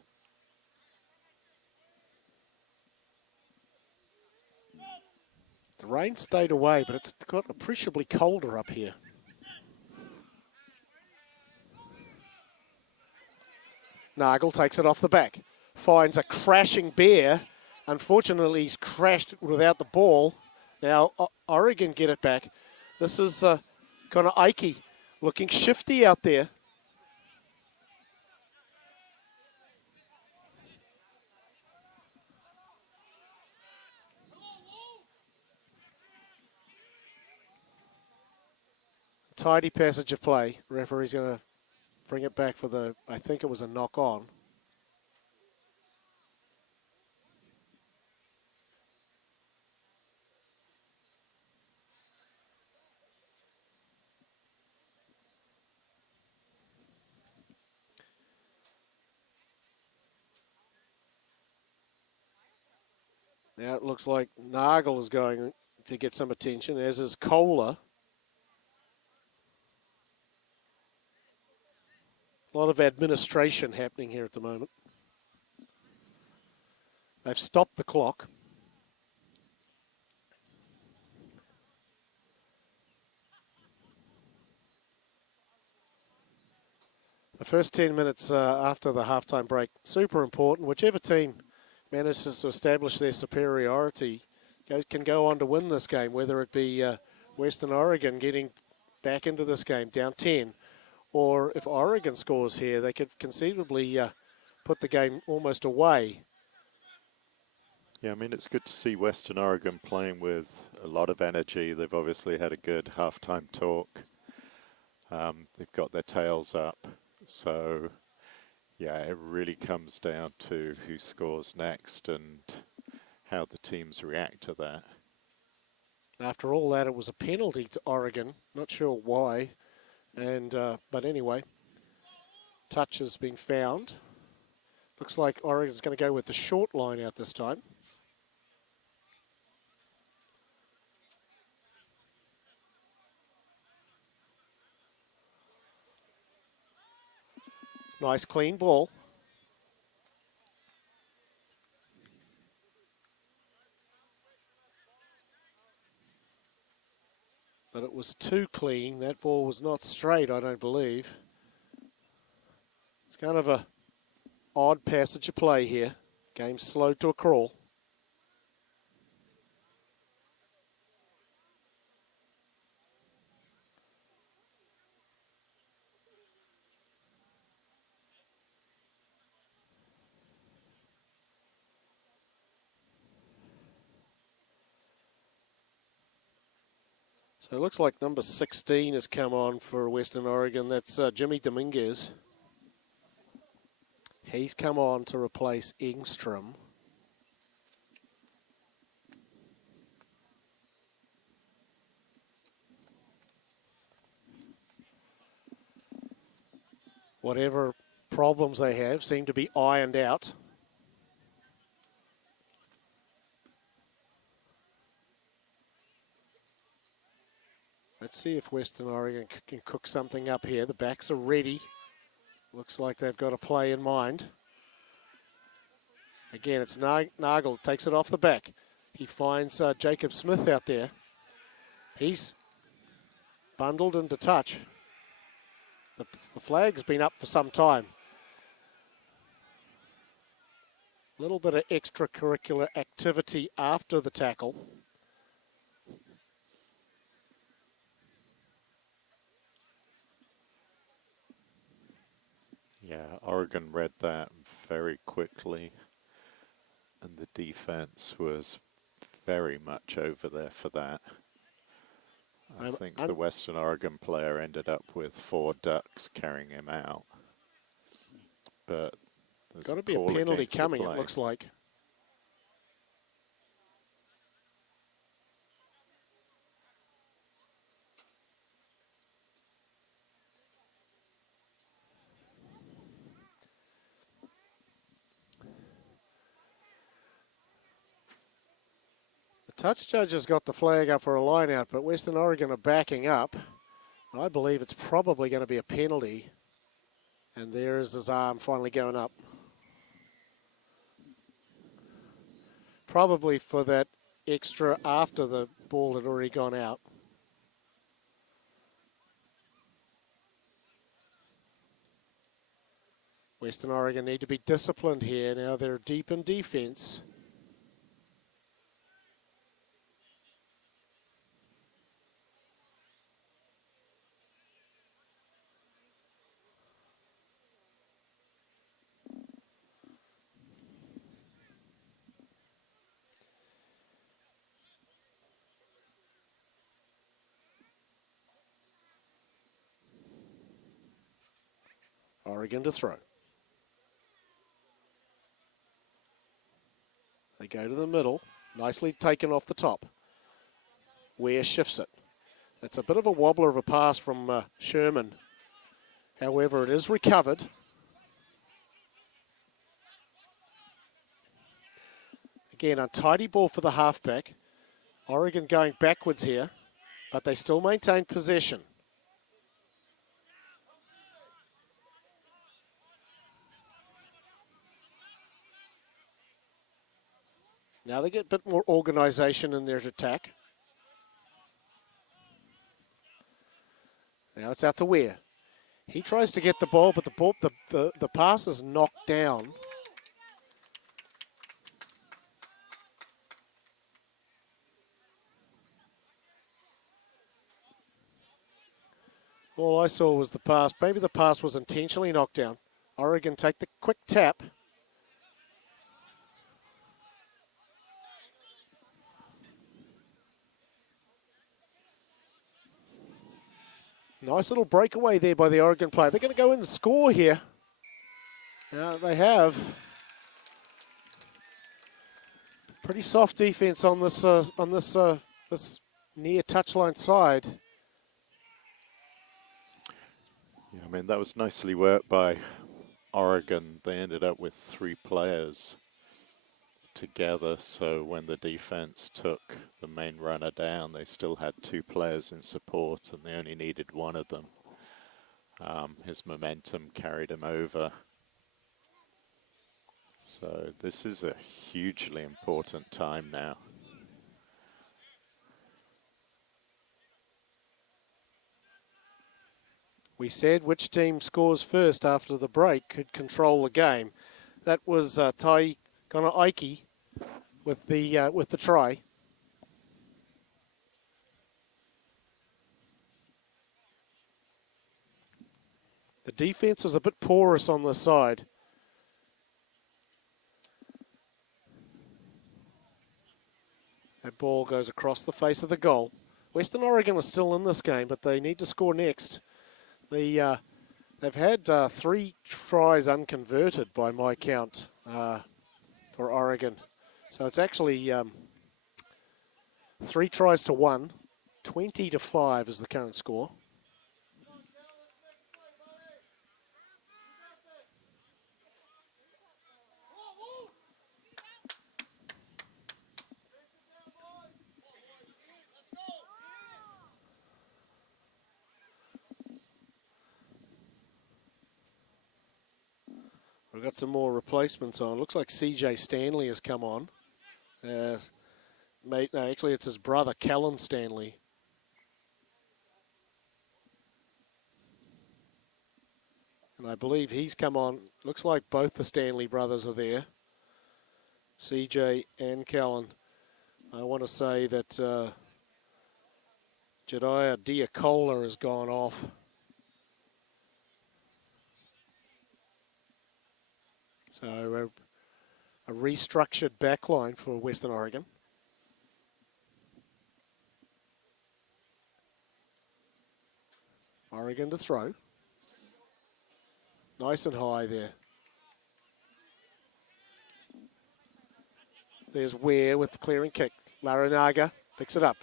The rain stayed away, but it's got appreciably colder up here. Nagel takes it off the back. Finds a crashing bear. Unfortunately, he's crashed without the ball. Now, Oregon get it back. This is kind of Ike looking shifty out there. Tidy passage of play. The referee's going to bring it back for the, I think it was a knock on. Now it looks like Nagel is going to get some attention, as is Kohler. A lot of administration happening here at the moment. They've stopped the clock. The first 10 minutes after the halftime break, super important. Whichever team manages to establish their superiority can go on to win this game, whether it be Western Oregon getting back into this game down 10, or if Oregon scores here, they could conceivably put the game almost away. Yeah, I mean, it's good to see Western Oregon playing with a lot of energy. They've obviously had a good halftime talk. They've got their tails up. So, yeah, it really comes down to who scores next and how the teams react to that. After all that, it was a penalty to Oregon. Not sure why. And but anyway, touch has been found. Looks like Oregon's going to go with the short line out this time. Nice clean ball. But it was too clean. That ball was not straight, I don't believe. It's kind of a odd passage of play here. Game slowed to a crawl. So it looks like number 16 has come on for Western Oregon. That's Jimmy Dominguez. He's come on to replace Engstrom. Whatever problems they have seem to be ironed out. Let's see if Western Oregon can cook something up here. The backs are ready. Looks like they've got a play in mind. Again, it's Nagel, takes it off the back. He finds Jacob Smith out there. He's bundled into touch. The flag's been up for some time. A little bit of extracurricular activity after the tackle. Yeah, Oregon read that very quickly, and the defense was very much over there for that. I think the Western Oregon player ended up with 4 ducks carrying him out. But there's got to be a penalty coming, it looks like. The touch judge has got the flag up for a line out, but Western Oregon are backing up. I believe it's probably going to be a penalty. And there's his arm finally going up. Probably for that extra after the ball had already gone out. Western Oregon need to be disciplined here. Now they're deep in defense. Oregon to throw. They go to the middle. Nicely taken off the top. Ware shifts it. That's a bit of a wobbler of a pass from Sherman. However, it is recovered. Again, untidy ball for the halfback. Oregon going backwards here, but they still maintain possession. Now they get a bit more organisation in their attack. Now it's out to Ware. He tries to get the ball, but the pass is knocked down. All I saw was the pass. Maybe the pass was intentionally knocked down. Oregon take the quick tap. Nice little breakaway there by the Oregon player. They're going to go in and score here. They have. Pretty soft defense on this near touchline side. Yeah, I mean, that was nicely worked by Oregon. They ended up with 3 players together, so when the defense took the main runner down, they still had 2 players in support, and they only needed one of them. His momentum carried him over. So this is a hugely important time now. We said which team scores first after the break could control the game. That was Tai Kanaiki with the try. The defense was a bit porous on the side. That ball goes across the face of the goal. Western Oregon is still in this game, but they need to score next. They've had 3 tries unconverted by my count for Oregon. So it's actually 3 tries to 1. 20-5 is the current score. We've got some more replacements on. Looks like CJ Stanley has come on. Actually, it's his brother, Kellen Stanley. And I believe he's come on. Looks like both the Stanley brothers are there. CJ and Callan. I want to say that Jediah Diacola has gone off. So a restructured backline for Western Oregon. Oregon to throw. Nice and high there. There's Ware with the clearing kick. Larinaga picks it up.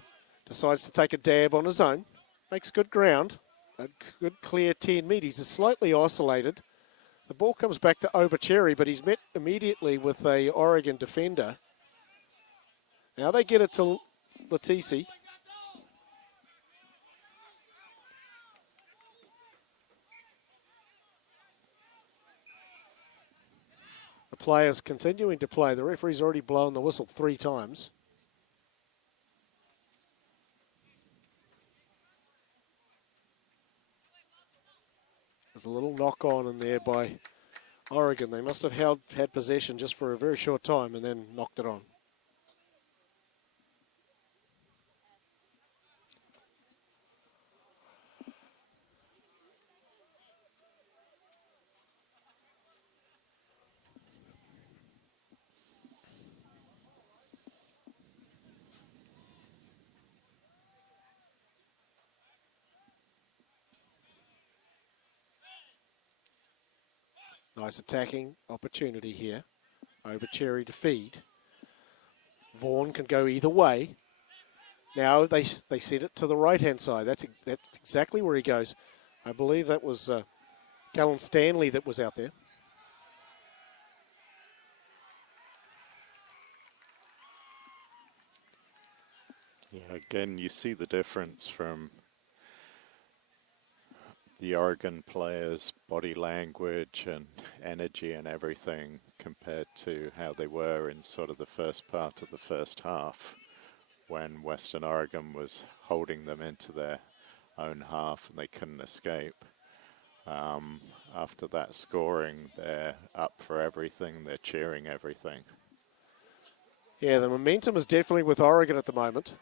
Decides to take a dab on his own. Makes good ground. A good clear 10 metres. He's slightly isolated. The ball comes back to Obercherry, but he's met immediately with a Oregon defender. Now they get it to Latisi. The players continuing to play. The referee's already blown the whistle 3 times. There's a little knock on in there by Oregon. They must have had possession just for a very short time and then knocked it on. Nice attacking opportunity here. Obercherry to feed. Vaughan can go either way. Now they set it to the right-hand side. That's exactly where he goes. I believe that was Callan Stanley that was out there. Yeah, again, you see the difference from the Oregon players' body language and energy and everything compared to how they were in sort of the first part of the first half when Western Oregon was holding them into their own half and they couldn't escape. After that scoring, they're up for everything, they're cheering everything. Yeah, the momentum is definitely with Oregon at the moment.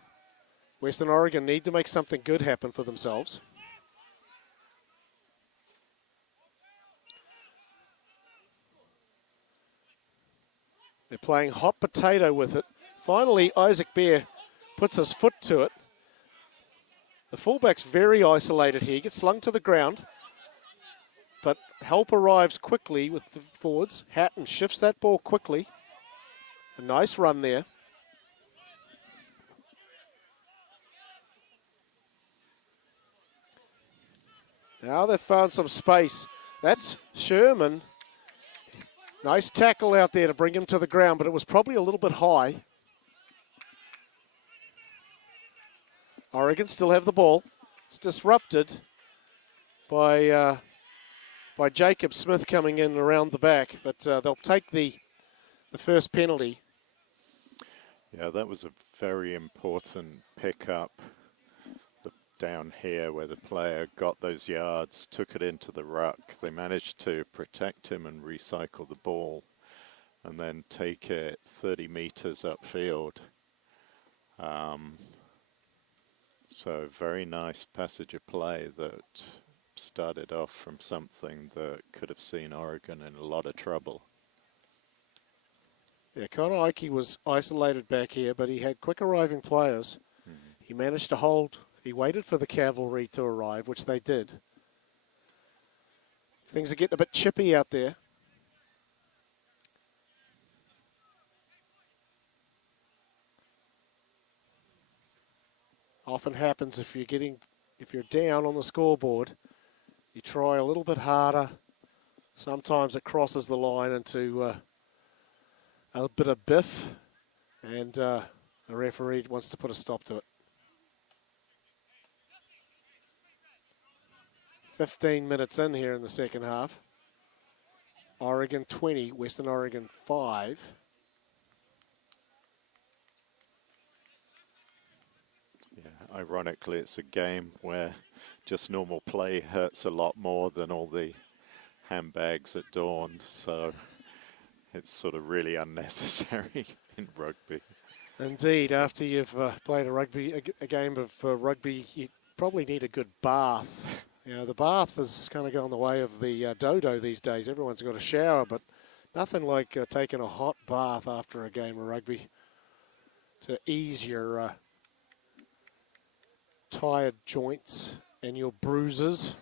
Western Oregon need to make something good happen for themselves. They're playing hot potato with it. Finally, Isaac Bear puts his foot to it. The fullback's very isolated here. He gets slung to the ground. But help arrives quickly with the forwards. Hatton shifts that ball quickly. A nice run there. Now they've found some space. That's Sherman. Nice tackle out there to bring him to the ground, but it was probably a little bit high. Oregon still have the ball. It's disrupted by Jacob Smith coming in around the back, but they'll take the first penalty. Yeah, that was a very important pickup down here where the player got those yards, took it into the ruck. They managed to protect him and recycle the ball and then take it 30 meters upfield. So very nice passage of play that started off from something that could have seen Oregon in a lot of trouble. Yeah, Connor Ike was isolated back here, but he had quick arriving players. Mm-hmm. He managed to hold. He waited for the cavalry to arrive, which they did. Things are getting a bit chippy out there. Often happens if you're down on the scoreboard, you try a little bit harder. Sometimes it crosses the line into a bit of biff, and the referee wants to put a stop to it. 15 minutes in here in the second half. Oregon 20, Western Oregon 5. Yeah, ironically, it's a game where just normal play hurts a lot more than all the handbags at dawn. So it's sort of really unnecessary in rugby. Indeed, after you've played a game of rugby, you probably need a good bath. You know, the bath is kind of going the way of the dodo these days. Everyone's got a shower, but nothing like taking a hot bath after a game of rugby to ease your tired joints and your bruises.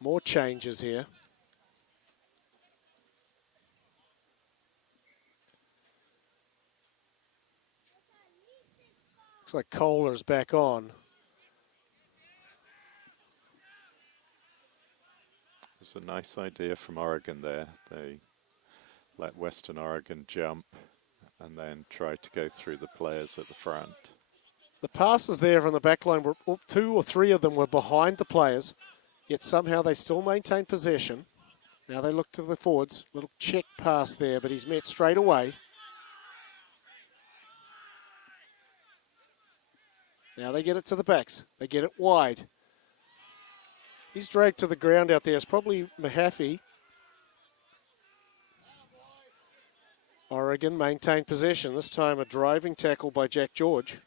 More changes here. Looks like Kohler's back on. It's a nice idea from Oregon there. They let Western Oregon jump and then try to go through the players at the front. The passes there from the back line, were 2 or 3 of them were behind the players, yet somehow they still maintain possession. Now they look to the forwards. Little check pass there, but he's met straight away. Now they get it to the backs. They get it wide. He's dragged to the ground out there. It's probably Mahaffey. Oregon maintain possession. This time a driving tackle by Jack George.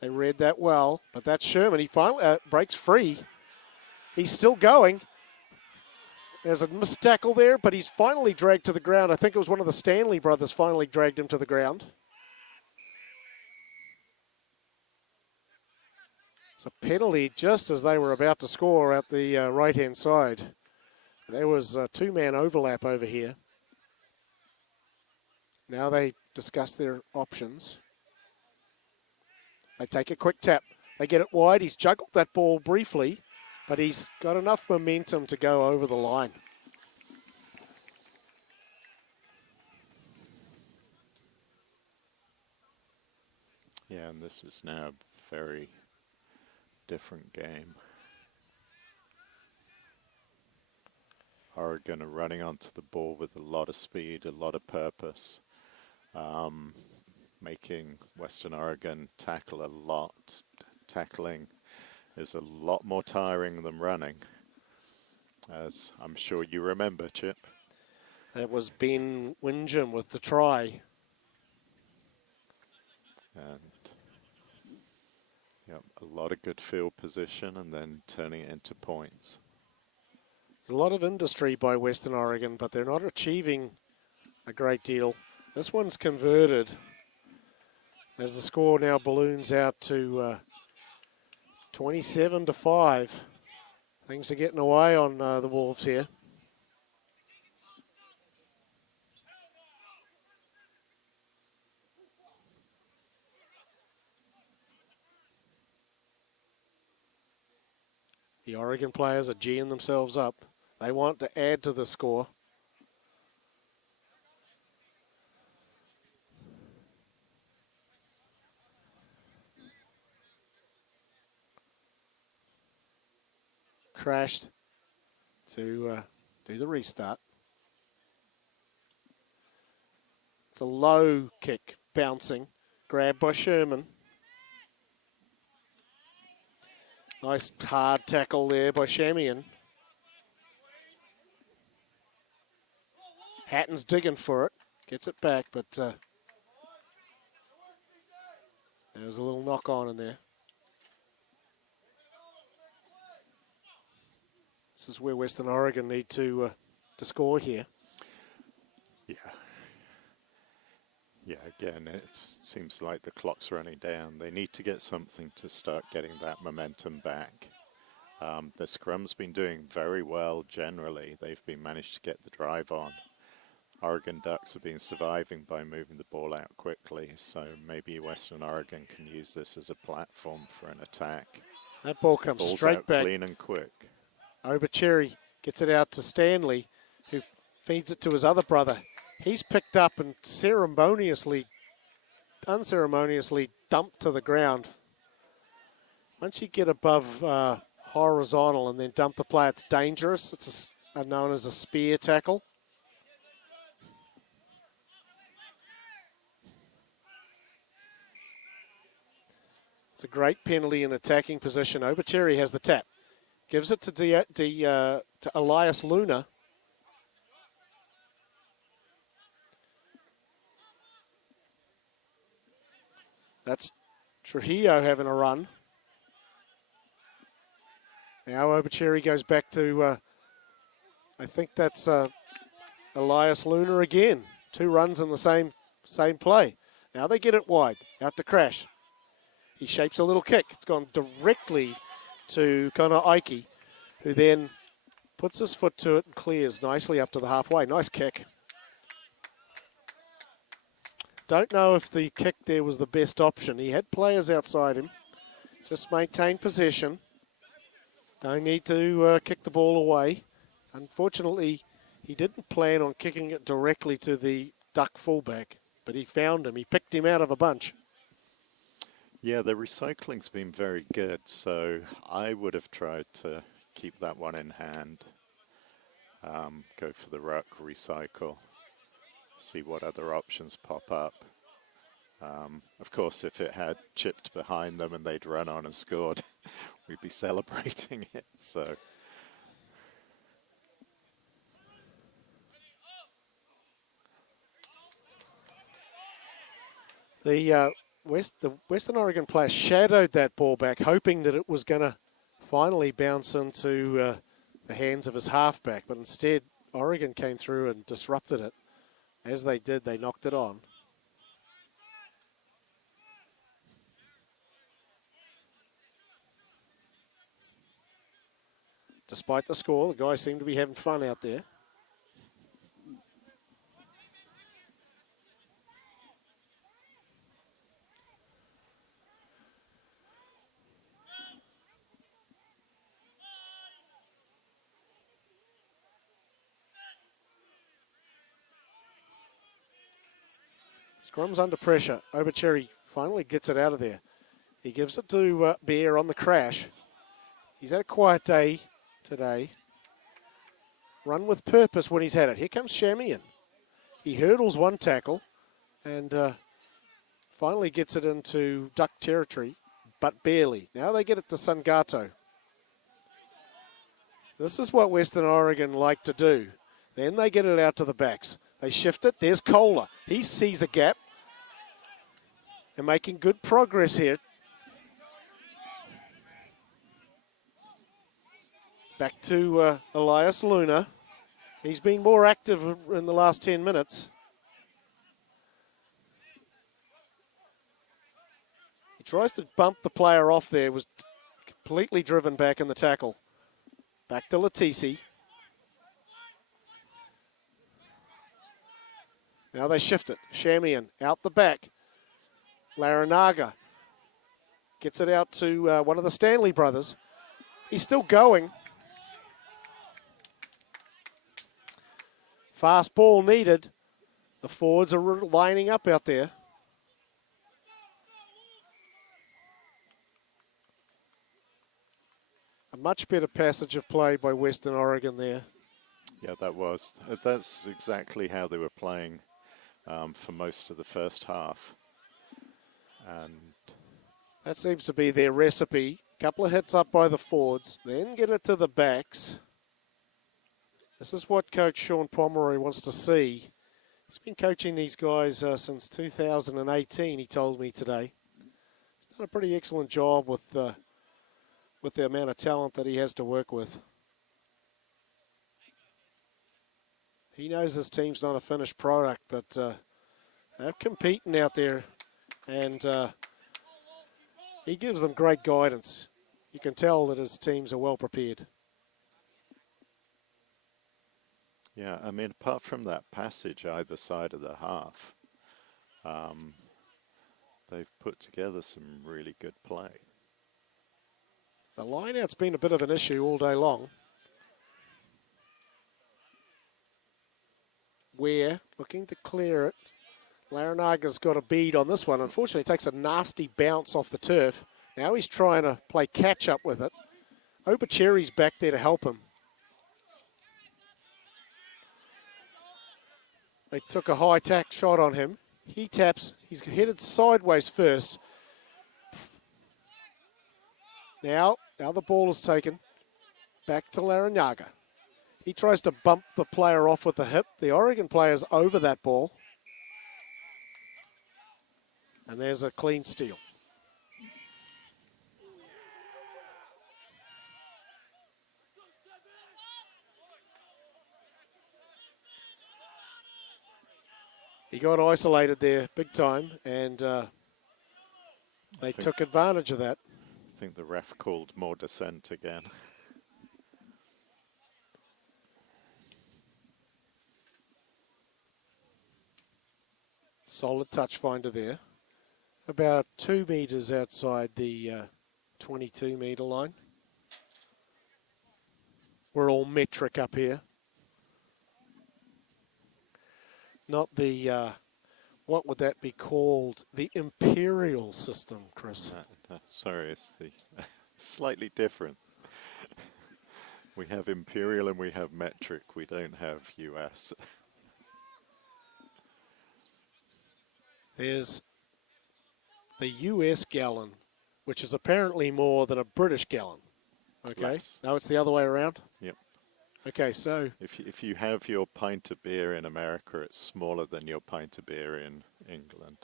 They read that well, but that's Sherman. He finally breaks free. He's still going. There's a missed tackle there, but he's finally dragged to the ground. I think it was one of the Stanley brothers finally dragged him to the ground. It's a penalty just as they were about to score at the right-hand side. There was a 2-man overlap over here. Now they discuss their options. They take a quick tap. They get it wide. He's juggled that ball briefly, but he's got enough momentum to go over the line. Yeah, and this is now a very different game. Oregon are running onto the ball with a lot of speed, a lot of purpose, making Western Oregon tackle a lot. Tackling is a lot more tiring than running, as I'm sure you remember, Chip. That was Ben Wingham with the try. And yep, a lot of good field position and then turning it into points. There's a lot of industry by Western Oregon, but they're not achieving a great deal. This one's converted as the score now balloons out to 27-5. Things are getting away on the Wolves here. The Oregon players are geeing themselves up. They want to add to the score. Crashed to do the restart. It's a low kick, bouncing. Grabbed by Sherman. Nice hard tackle there by Shamian. Hatton's digging for it. Gets it back, but there was a little knock on in there. This is where Western Oregon need to score here. Yeah. Yeah, again, it seems like the clock's running down. They need to get something to start getting that momentum back. The scrum's been doing very well generally. They've been managed to get the drive on. Oregon Ducks have been surviving by moving the ball out quickly, so maybe Western Oregon can use this as a platform for an attack. That ball comes Ball's straight out back. clean and quick. Obercherry gets it out to Stanley, who feeds it to his other brother. He's picked up and unceremoniously dumped to the ground. Once you get above horizontal and then dump the player, it's dangerous. It's known as a spear tackle. It's a great penalty in attacking position. Obucheri has the tap. Gives it to Elias Luna. That's Trujillo having a run. Now Obucheri goes back to, I think that's Elias Luna again. 2 runs in the same play. Now they get it wide, out to Crash. He shapes a little kick. It's gone directly to Connor Ike, who then puts his foot to it and clears nicely up to the halfway. Nice kick. Don't know if the kick there was the best option. He had players outside him. Just maintain possession. Don't need to kick the ball away. Unfortunately, he didn't plan on kicking it directly to the Duck fullback, but he found him. He picked him out of a bunch. Yeah, the recycling's been very good, so I would have tried to keep that one in hand. Go for the ruck, recycle, see what other options pop up. Of course, if it had chipped behind them and they'd run on and scored, we'd be celebrating it. So the Western Oregon player shadowed that ball back, hoping that it was going to finally bounce into the hands of his halfback, but instead Oregon came through and disrupted it. As they did, they knocked it on. Despite the score, the guys seem to be having fun out there. Scrum's under pressure. Obucheri finally gets it out of there. He gives it to Bear on the crash. He's had a quiet day today. Run with purpose when he's had it. Here comes Shamian. He hurdles one tackle and finally gets it into Duck territory, but barely. Now they get it to Sangato. This is what Western Oregon like to do. Then they get it out to the backs. They shift it. There's Kohler. He sees a gap. They're making good progress here. Back to Elias Luna. He's been more active in the last 10 minutes. He tries to bump the player off there. Was completely driven back in the tackle. Back to Latisi. Now they shift it. Shamian out the back. Larinaga gets it out to one of the Stanley brothers. He's still going. Fast ball needed. The forwards are lining up out there. A much better passage of play by Western Oregon there. yeah, that's exactly how they were playing for most of the first half. And that seems to be their recipe. Couple of hits up by the forwards, then get it to the backs. This is what Coach Sean Pomeroy wants to see. He's been coaching these guys since 2018, he told me today. He's done a pretty excellent job with the amount of talent that he has to work with. He knows his team's not a finished product, but they're competing out there, and he gives them great guidance. You can tell that his teams are well prepared. yeah, I mean, apart from that passage either side of the half, they've put together some really good play. The line-out's been a bit of an issue all day long. Ware looking to clear it. Larinaga's got a bead on this one. Unfortunately, it takes a nasty bounce off the turf. Now he's trying to play catch-up with it. Obucheri's back there to help him. They took a high-tack shot on him. He taps. He's headed sideways first. Now the ball is taken back to Larinaga. He tries to bump the player off with the hip. The Oregon player's over that ball. And there's a clean steal. He got isolated there big time, and they took advantage of that. I think the ref called more dissent again. Solid touch finder there. About 2 meters outside the 22-meter line. We're all metric up here. Not the, what would that be called? The imperial system, Chris. No, sorry, it's the slightly different. We have imperial and we have metric. We don't have US. There's the US gallon, which is apparently more than a British gallon. Okay, Less. now it's the other way around? Yep. Okay, so If you have your pint of beer in America, it's smaller than your pint of beer in England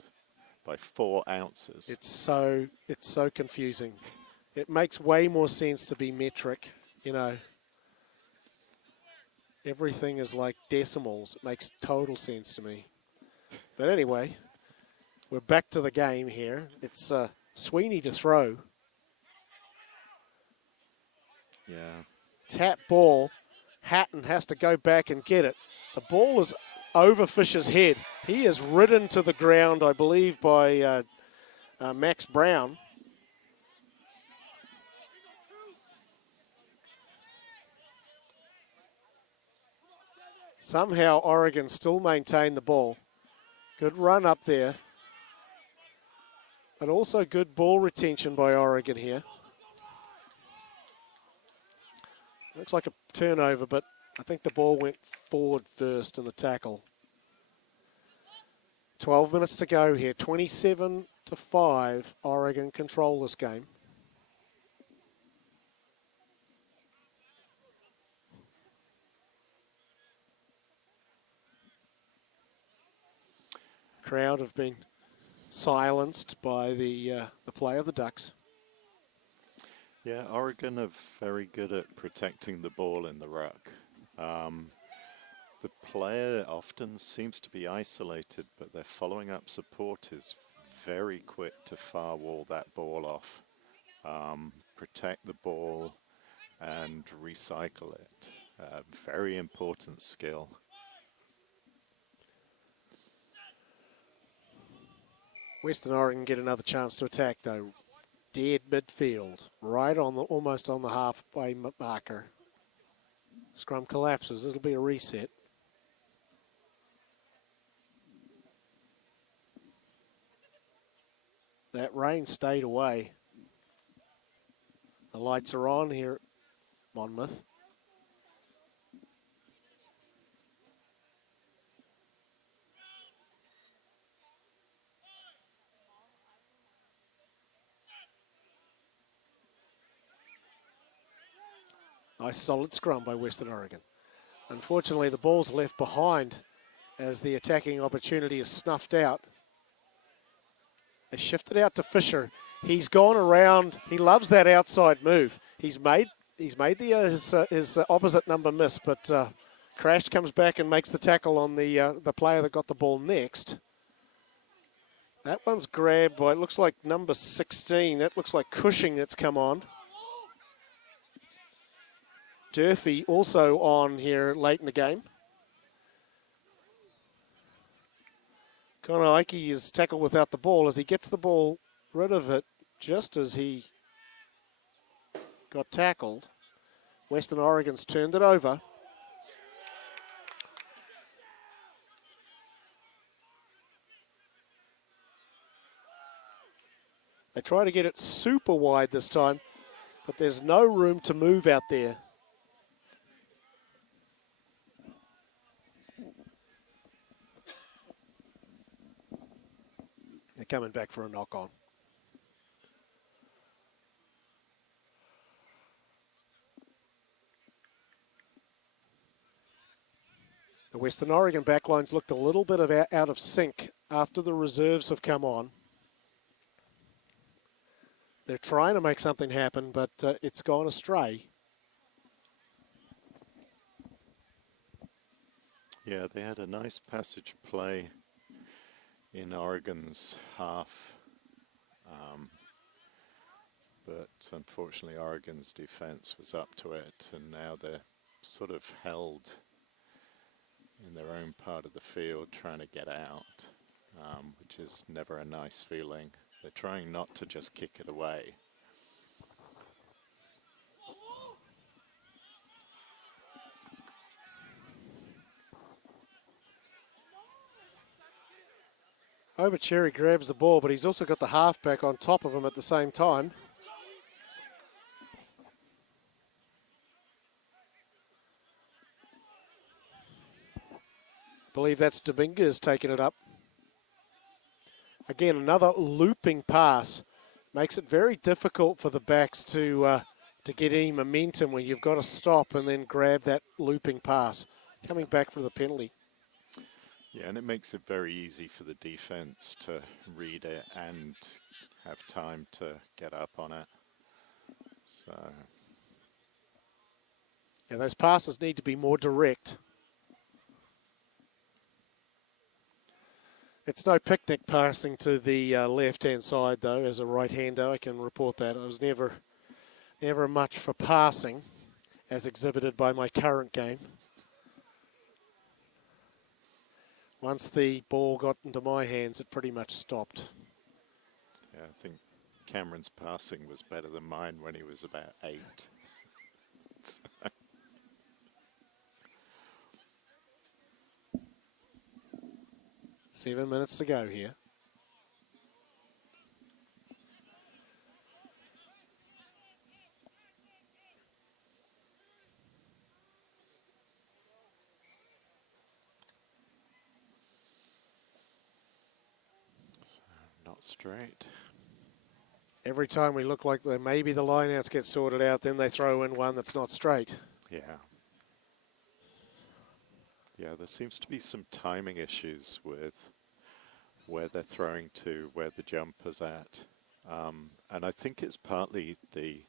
by 4 ounces. it's so confusing. It makes way more sense to be metric, you know. Everything is like decimals. It makes total sense to me. But anyway, we're back to the game here. It's Sweeney to throw. Yeah. Tap ball. Hatton has to go back and get it. The ball is over Fisher's head. He is ridden to the ground, I believe, by Max Brown. Somehow Oregon still maintain the ball. Good run up there. But also good ball retention by Oregon here. Looks like a turnover, but I think the ball went forward first in the tackle. 12 minutes to go here. 27-5. Oregon control this game. Crowd have been silenced by the play of the Ducks. Yeah, Oregon are very good at protecting the ball in the ruck. The player often seems to be isolated, but their following up support is very quick to far wall that ball off, protect the ball and recycle it. Very important skill. Western Oregon get another chance to attack though. Dead midfield, right on the almost on the halfway marker. Scrum collapses. It'll be a reset. That rain stayed away. The lights are on here at Monmouth. Nice solid scrum by Western Oregon. Unfortunately, the ball's left behind as the attacking opportunity is snuffed out. They shifted out to Fisher. He's gone around. He loves that outside move. He's made his opposite number miss, but Crash comes back and makes the tackle on the player that got the ball next. That one's grabbed by, it looks like number 16. That looks like Cushing that's come on. Durfee also on here late in the game. Connor Ike is tackled without the ball as he gets the ball rid of it just as he got tackled. Western Oregon's turned it over. They try to get it super wide this time, but there's no room to move out there. They're coming back for a knock on. Western Oregon backlines looked a little bit out of sync after the reserves have come on. They're trying to make something happen, but it's gone astray. Yeah, they had a nice passage play in Oregon's half. But unfortunately, Oregon's defense was up to it, and now they're sort of held in their own part of the field trying to get out, which is never a nice feeling. They're trying not to just kick it away. Obercherry grabs the ball, but he's also got the halfback on top of him at the same time. I believe that's Dominguez taking it up. Again, another looping pass. Makes it very difficult for the backs to get any momentum when you've got to stop and then grab that looping pass. Coming back for the penalty. Yeah, and it makes it very easy for the defense to read it and have time to get up on it. So, yeah, those passes need to be more direct. It's no picnic passing to the left-hand side, though. As a right-hander, I can report that. I was never much for passing, as exhibited by my current game. Once the ball got into my hands, it pretty much stopped. yeah, I think Cameron's passing was better than mine when he was about 8. 7 minutes to go here. Not straight. Every time we look like maybe the lineouts get sorted out, then they throw in one that's not straight. Yeah. Yeah, there seems to be some timing issues with where they're throwing to, where the jumper's at. And I think it's partly the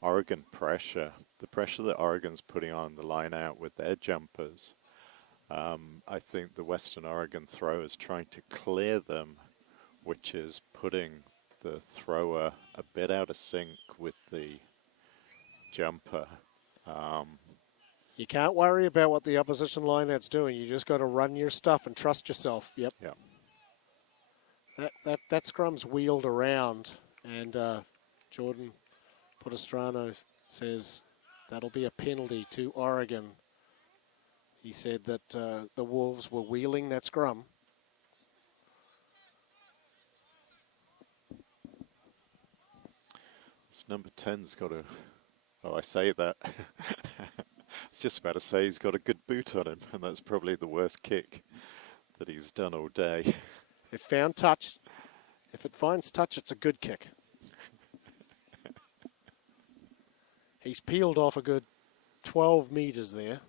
Oregon pressure, the pressure that Oregon's putting on the line out with their jumpers. I think the Western Oregon throw is trying to clear them, which is putting the thrower a bit out of sync with the jumper. You can't worry about what the opposition lineout's doing. You just got to run your stuff and trust yourself. Yep. Yeah. That scrum's wheeled around, and Jordan Podestrano says that'll be a penalty to Oregon. He said that the Wolves were wheeling that scrum. This number 10's got a... Oh, I say that. I was just about to say he's got a good boot on him, and that's probably the worst kick that he's done all day. It found touch. If it finds touch, it's a good kick. He's peeled off a good 12 metres there.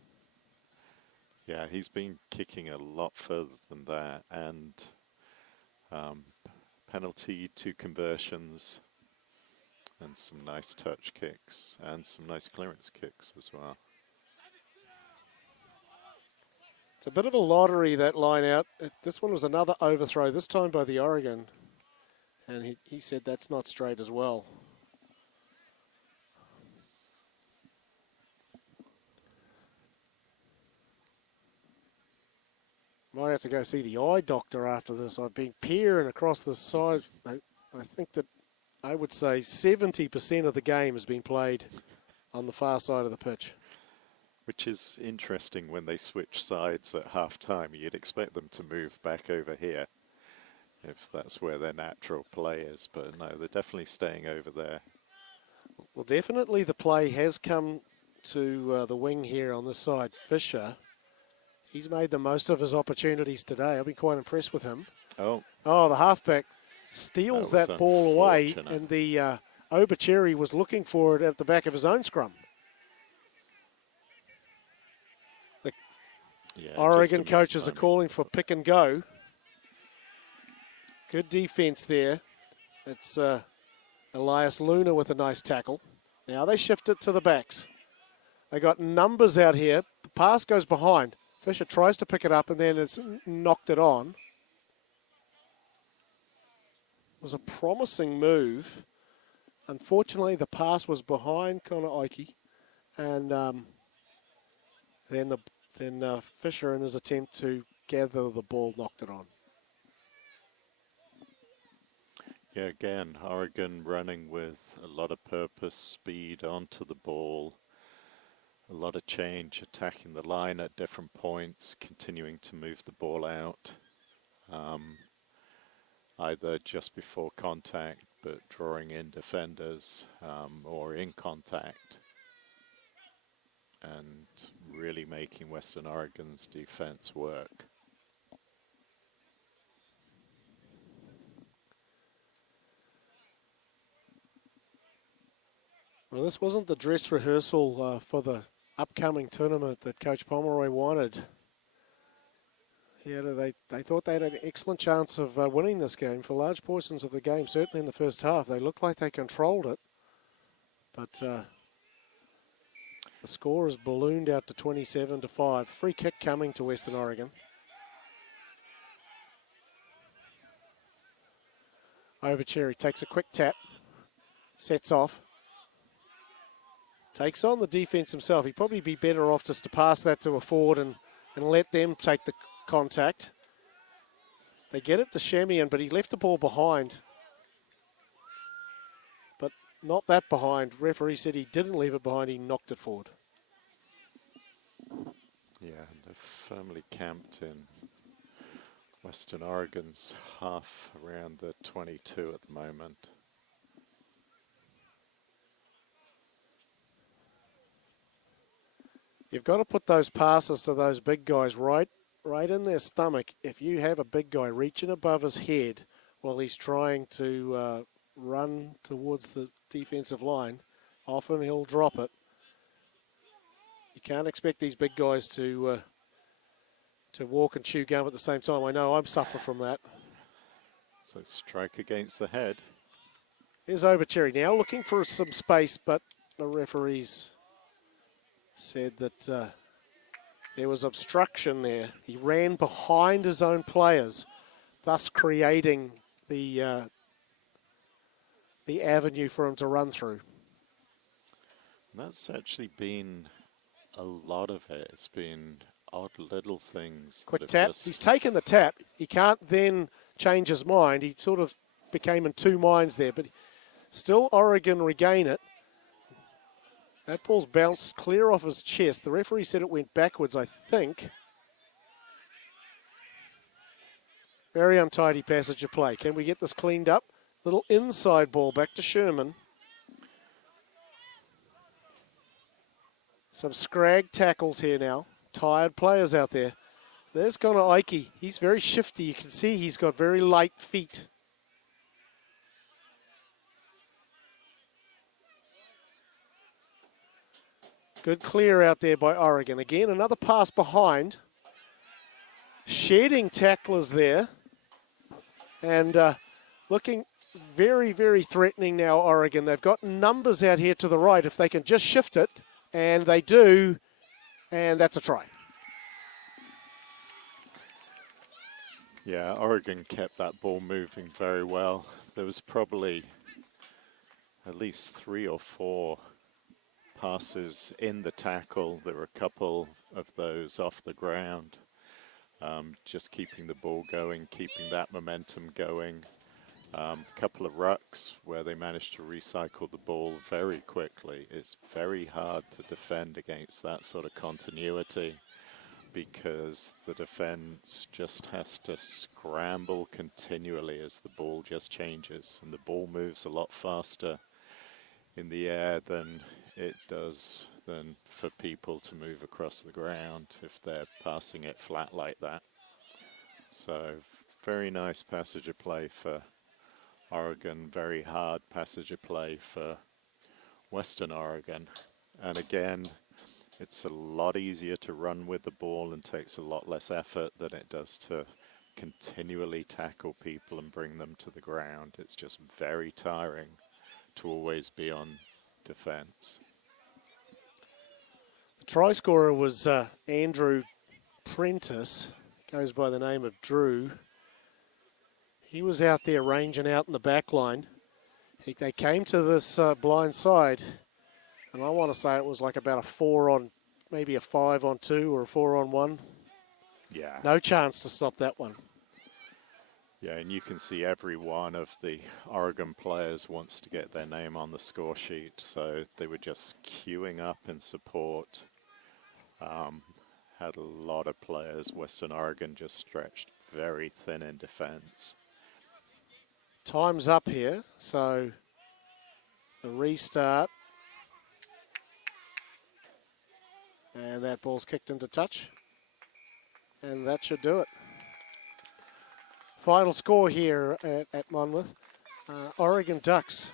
Yeah, he's been kicking a lot further than that, and penalty, 2 conversions, and some nice touch kicks, and some nice clearance kicks as well. It's a bit of a lottery, that line out. This one was another overthrow, this time by the Oregon. And he said that's not straight as well. Might have to go see the eye doctor after this. I've been peering across the side. I think that I would say 70% of the game has been played on the far side of the pitch. Which is interesting when they switch sides at half-time. You'd expect them to move back over here if that's where their natural play is. But no, they're definitely staying over there. Well, definitely the play has come to the wing here on this side. Fisher, he's made the most of his opportunities today. I've been quite impressed with him. Oh, the halfback steals that ball away, unfortunate. and the Obercherry was looking for it at the back of his own scrum. Yeah, Oregon just a coaches are mistiming. calling for pick and go. Good defense there. It's Elias Luna with a nice tackle. Now they shift it to the backs. They got numbers out here. The pass goes behind. Fisher tries to pick it up and then it's knocked it on. It was a promising move. Unfortunately, the pass was behind Connor Ike, and then Fisher, in his attempt to gather the ball, knocked it on. Yeah, again, Oregon running with a lot of purpose, speed onto the ball, a lot of change, attacking the line at different points, continuing to move the ball out, either just before contact, but drawing in defenders, or in contact, and really making Western Oregon's defense work. Well, this wasn't the dress rehearsal for the upcoming tournament that Coach Pomeroy wanted. Yeah, they thought they had an excellent chance of winning this game for large portions of the game, certainly in the first half. They looked like they controlled it, but the score has ballooned out to 27-5. Free kick coming to Western Oregon. Overcherry takes a quick tap, sets off, takes on the defense himself. He'd probably be better off just to pass that to a forward and let them take the contact. They get it to Shamian, but he left the ball behind. But not that behind. Referee said he didn't leave it behind, he knocked it forward. Yeah, they're firmly camped in Western Oregon's half, around the 22 at the moment. You've got to put those passes to those big guys right in their stomach. If you have a big guy reaching above his head while he's trying to run towards the defensive line, often he'll drop it. You can't expect these big guys to walk and chew gum at the same time. I know I'm suffering from that. So strike against the head. Here's Overcherry now looking for some space, but the referees said that there was obstruction there. He ran behind his own players, thus creating the avenue for him to run through. That's actually been a lot of it. It's been odd little things. Quick that have tap. just- He's taken the tap. He can't then change his mind. He sort of became in two minds there, but still Oregon regain it. That ball's bounced clear off his chest. The referee said it went backwards, I think. Very untidy passage of play. Can we get this cleaned up? Little inside ball back to Sherman. Some scrag tackles here now. Tired players out there. There's Connor Ike. He's very shifty. You can see he's got very light feet. Good clear out there by Oregon. Again, another pass behind. Shedding tacklers there. And looking very, very threatening now, Oregon. They've got numbers out here to the right. If they can just shift it, and they do, and that's a try. Yeah, Oregon kept that ball moving very well. There was probably at least 3 or 4 passes in the tackle. There were a couple of those off the ground. Just keeping the ball going, keeping that momentum going. A couple of rucks where they managed to recycle the ball very quickly. It's very hard to defend against that sort of continuity because the defense just has to scramble continually as the ball just changes, and the ball moves a lot faster in the air than it does than for people to move across the ground if they're passing it flat like that. So very nice passage of play for Oregon, very hard passage of play for Western Oregon. And again, It's a lot easier to run with the ball and takes a lot less effort than it does to continually tackle people and bring them to the ground. It's just very tiring to always be on defense. The try scorer was Andrew Prentice, goes by the name of Drew. He was out there ranging out in the back line. They came to this blind side, and I want to say it was like about a 4 on, maybe a 5 on 2 or a 4 on 1. Yeah. No chance to stop that one. Yeah, and you can see every one of the Oregon players wants to get their name on the score sheet, so they were just queuing up in support. Had a lot of players. Western Oregon just stretched very thin in defense. Time's up here, so the restart. And that ball's kicked into touch. And that should do it. Final score here at Monmouth. Oregon Ducks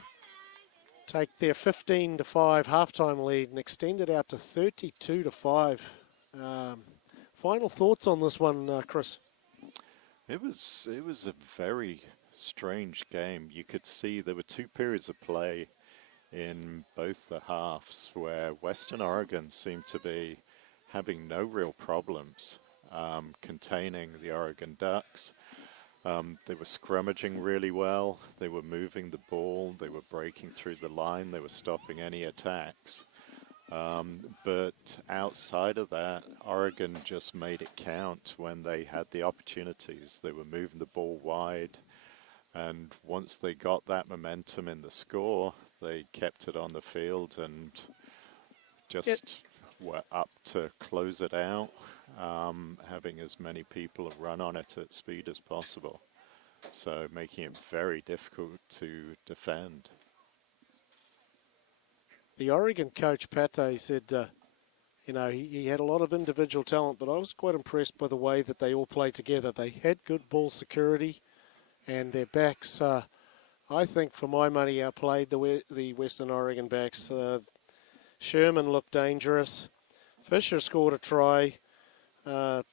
take their 15-5 halftime lead and extend it out to 32-5. Final thoughts on this one, Chris? It was a very strange game. You could see there were 2 periods of play in both the halves where Western Oregon seemed to be having no real problems containing the Oregon Ducks. They were scrummaging really well. They were moving the ball. They were breaking through the line. They were stopping any attacks. But outside of that, Oregon just made it count when they had the opportunities. They were moving the ball wide. And once they got that momentum in the score, they kept it on the field and just were up to close it out, having as many people run on it at speed as possible. So making it very difficult to defend. The Oregon coach, Pate, said, he had a lot of individual talent, but I was quite impressed by the way that they all played together. They had good ball security, and their backs, I think, for my money, outplayed the Western Oregon backs. Sherman looked dangerous. Fisher scored a try. Connor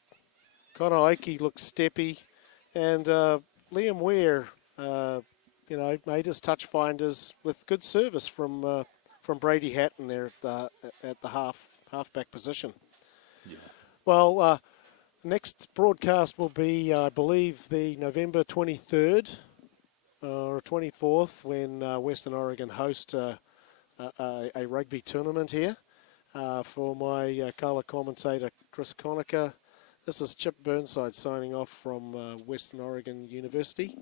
Oakey looked steppy. And Liam Ware, made his touch finders with good service from Brady Hatton there at the halfback position. Yeah. Well, next broadcast will be, I believe, the November 23rd or 24th when Western Oregon host a rugby tournament here. For my colour commentator, Chris Conacher, this is Chip Burnside signing off from Western Oregon University.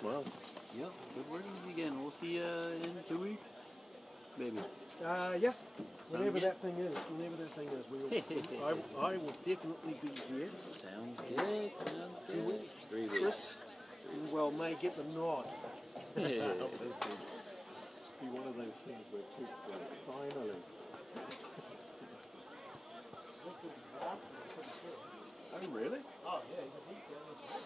Smiles. Yep, good working with you again. We'll see you in 2 weeks, maybe. Yeah. Sound Whenever good? that thing is, I will definitely be here. Sounds good, sounds good. 3 weeks. Chris, well, may get the nod. Yeah. Be one of those things where Poops like, finally. Oh, really? Oh, yeah, he's down there.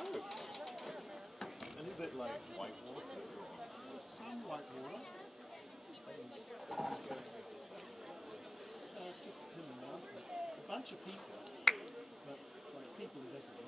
Oh. And is it like white water? There's some white water. It's just him and Martha. A bunch of people, but like people he doesn't know.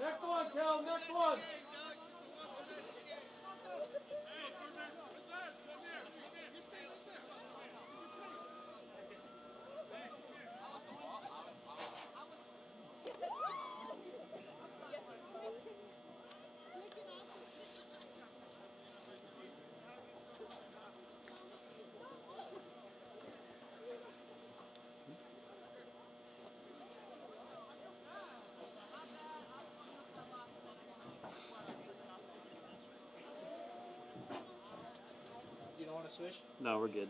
Next one, Kel, next one. You don't want to switch? No, we're good.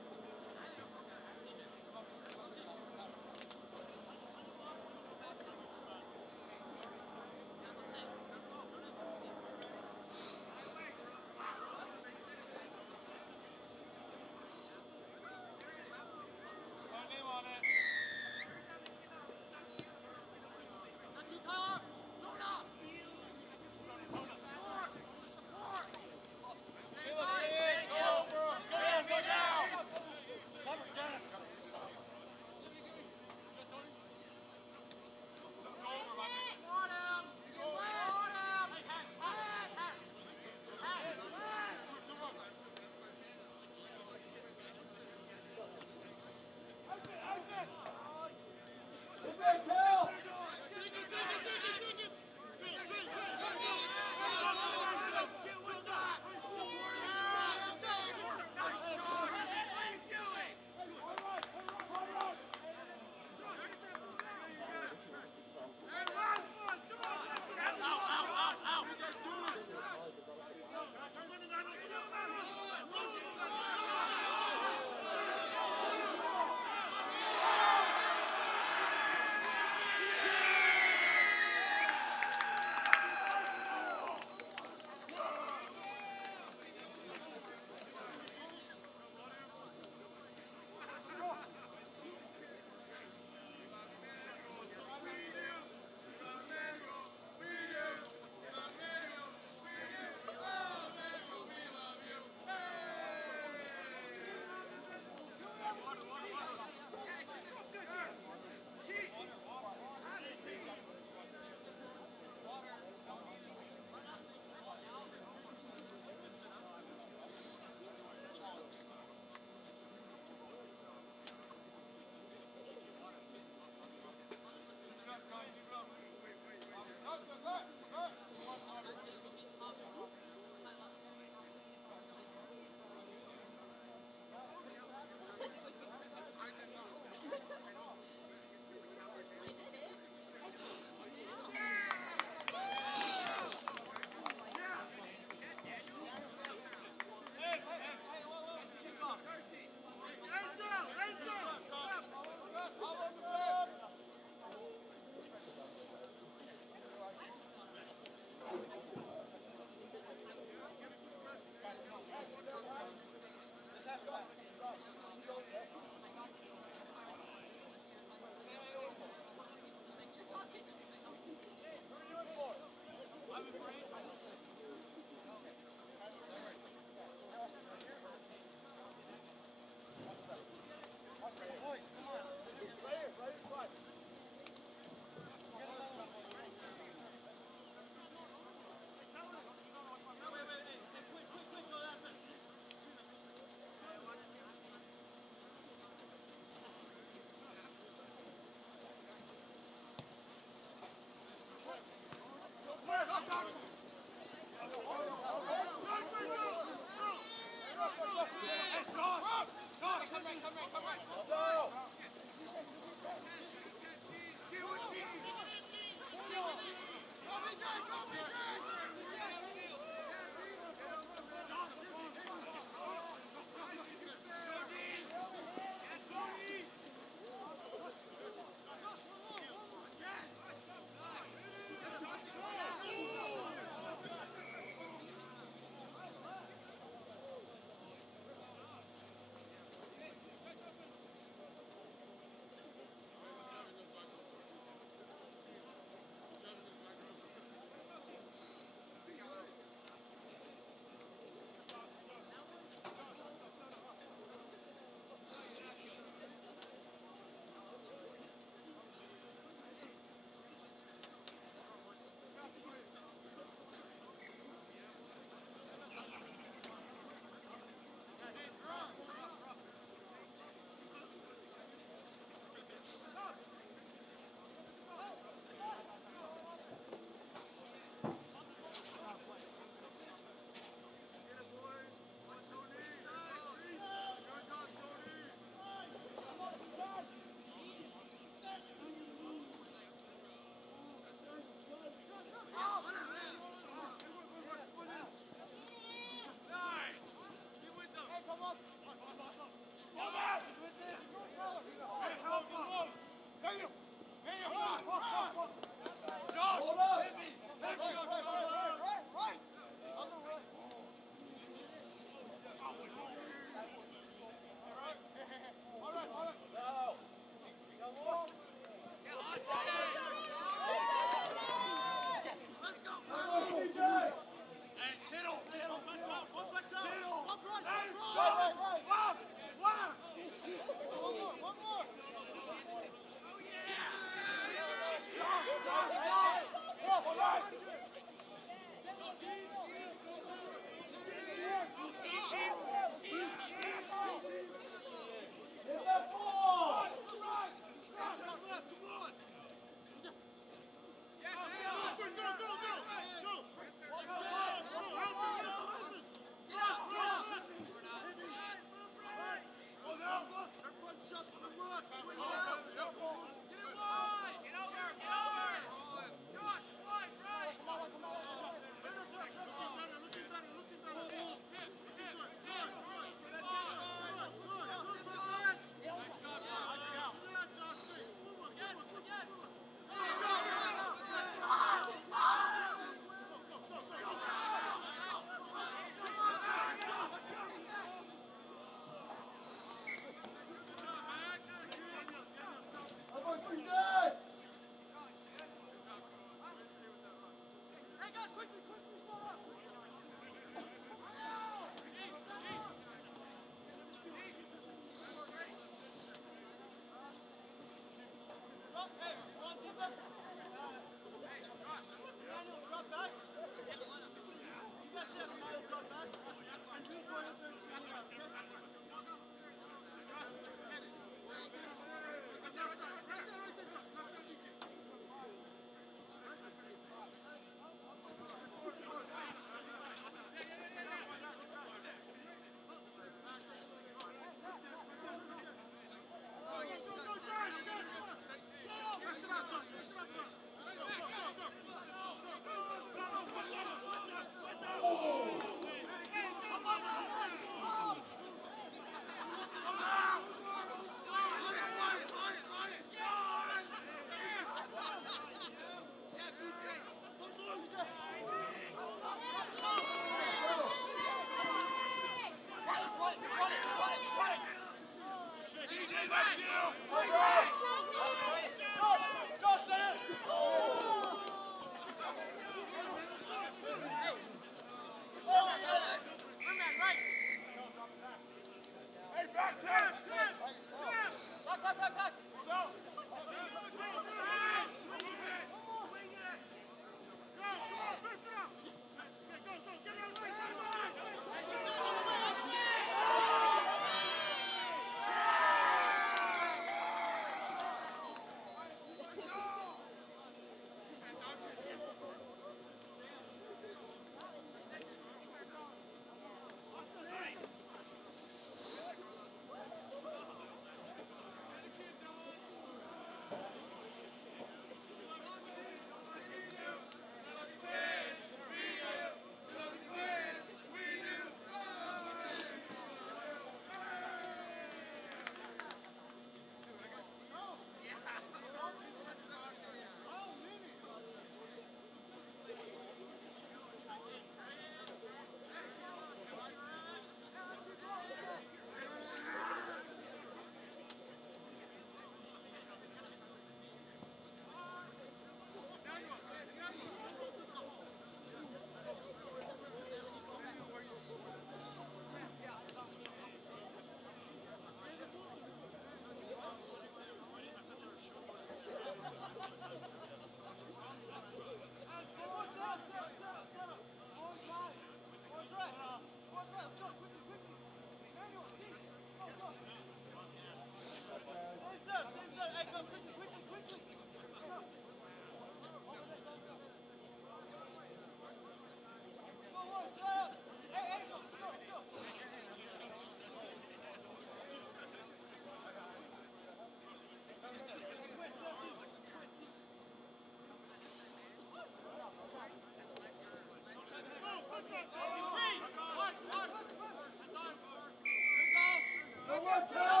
on, Cal.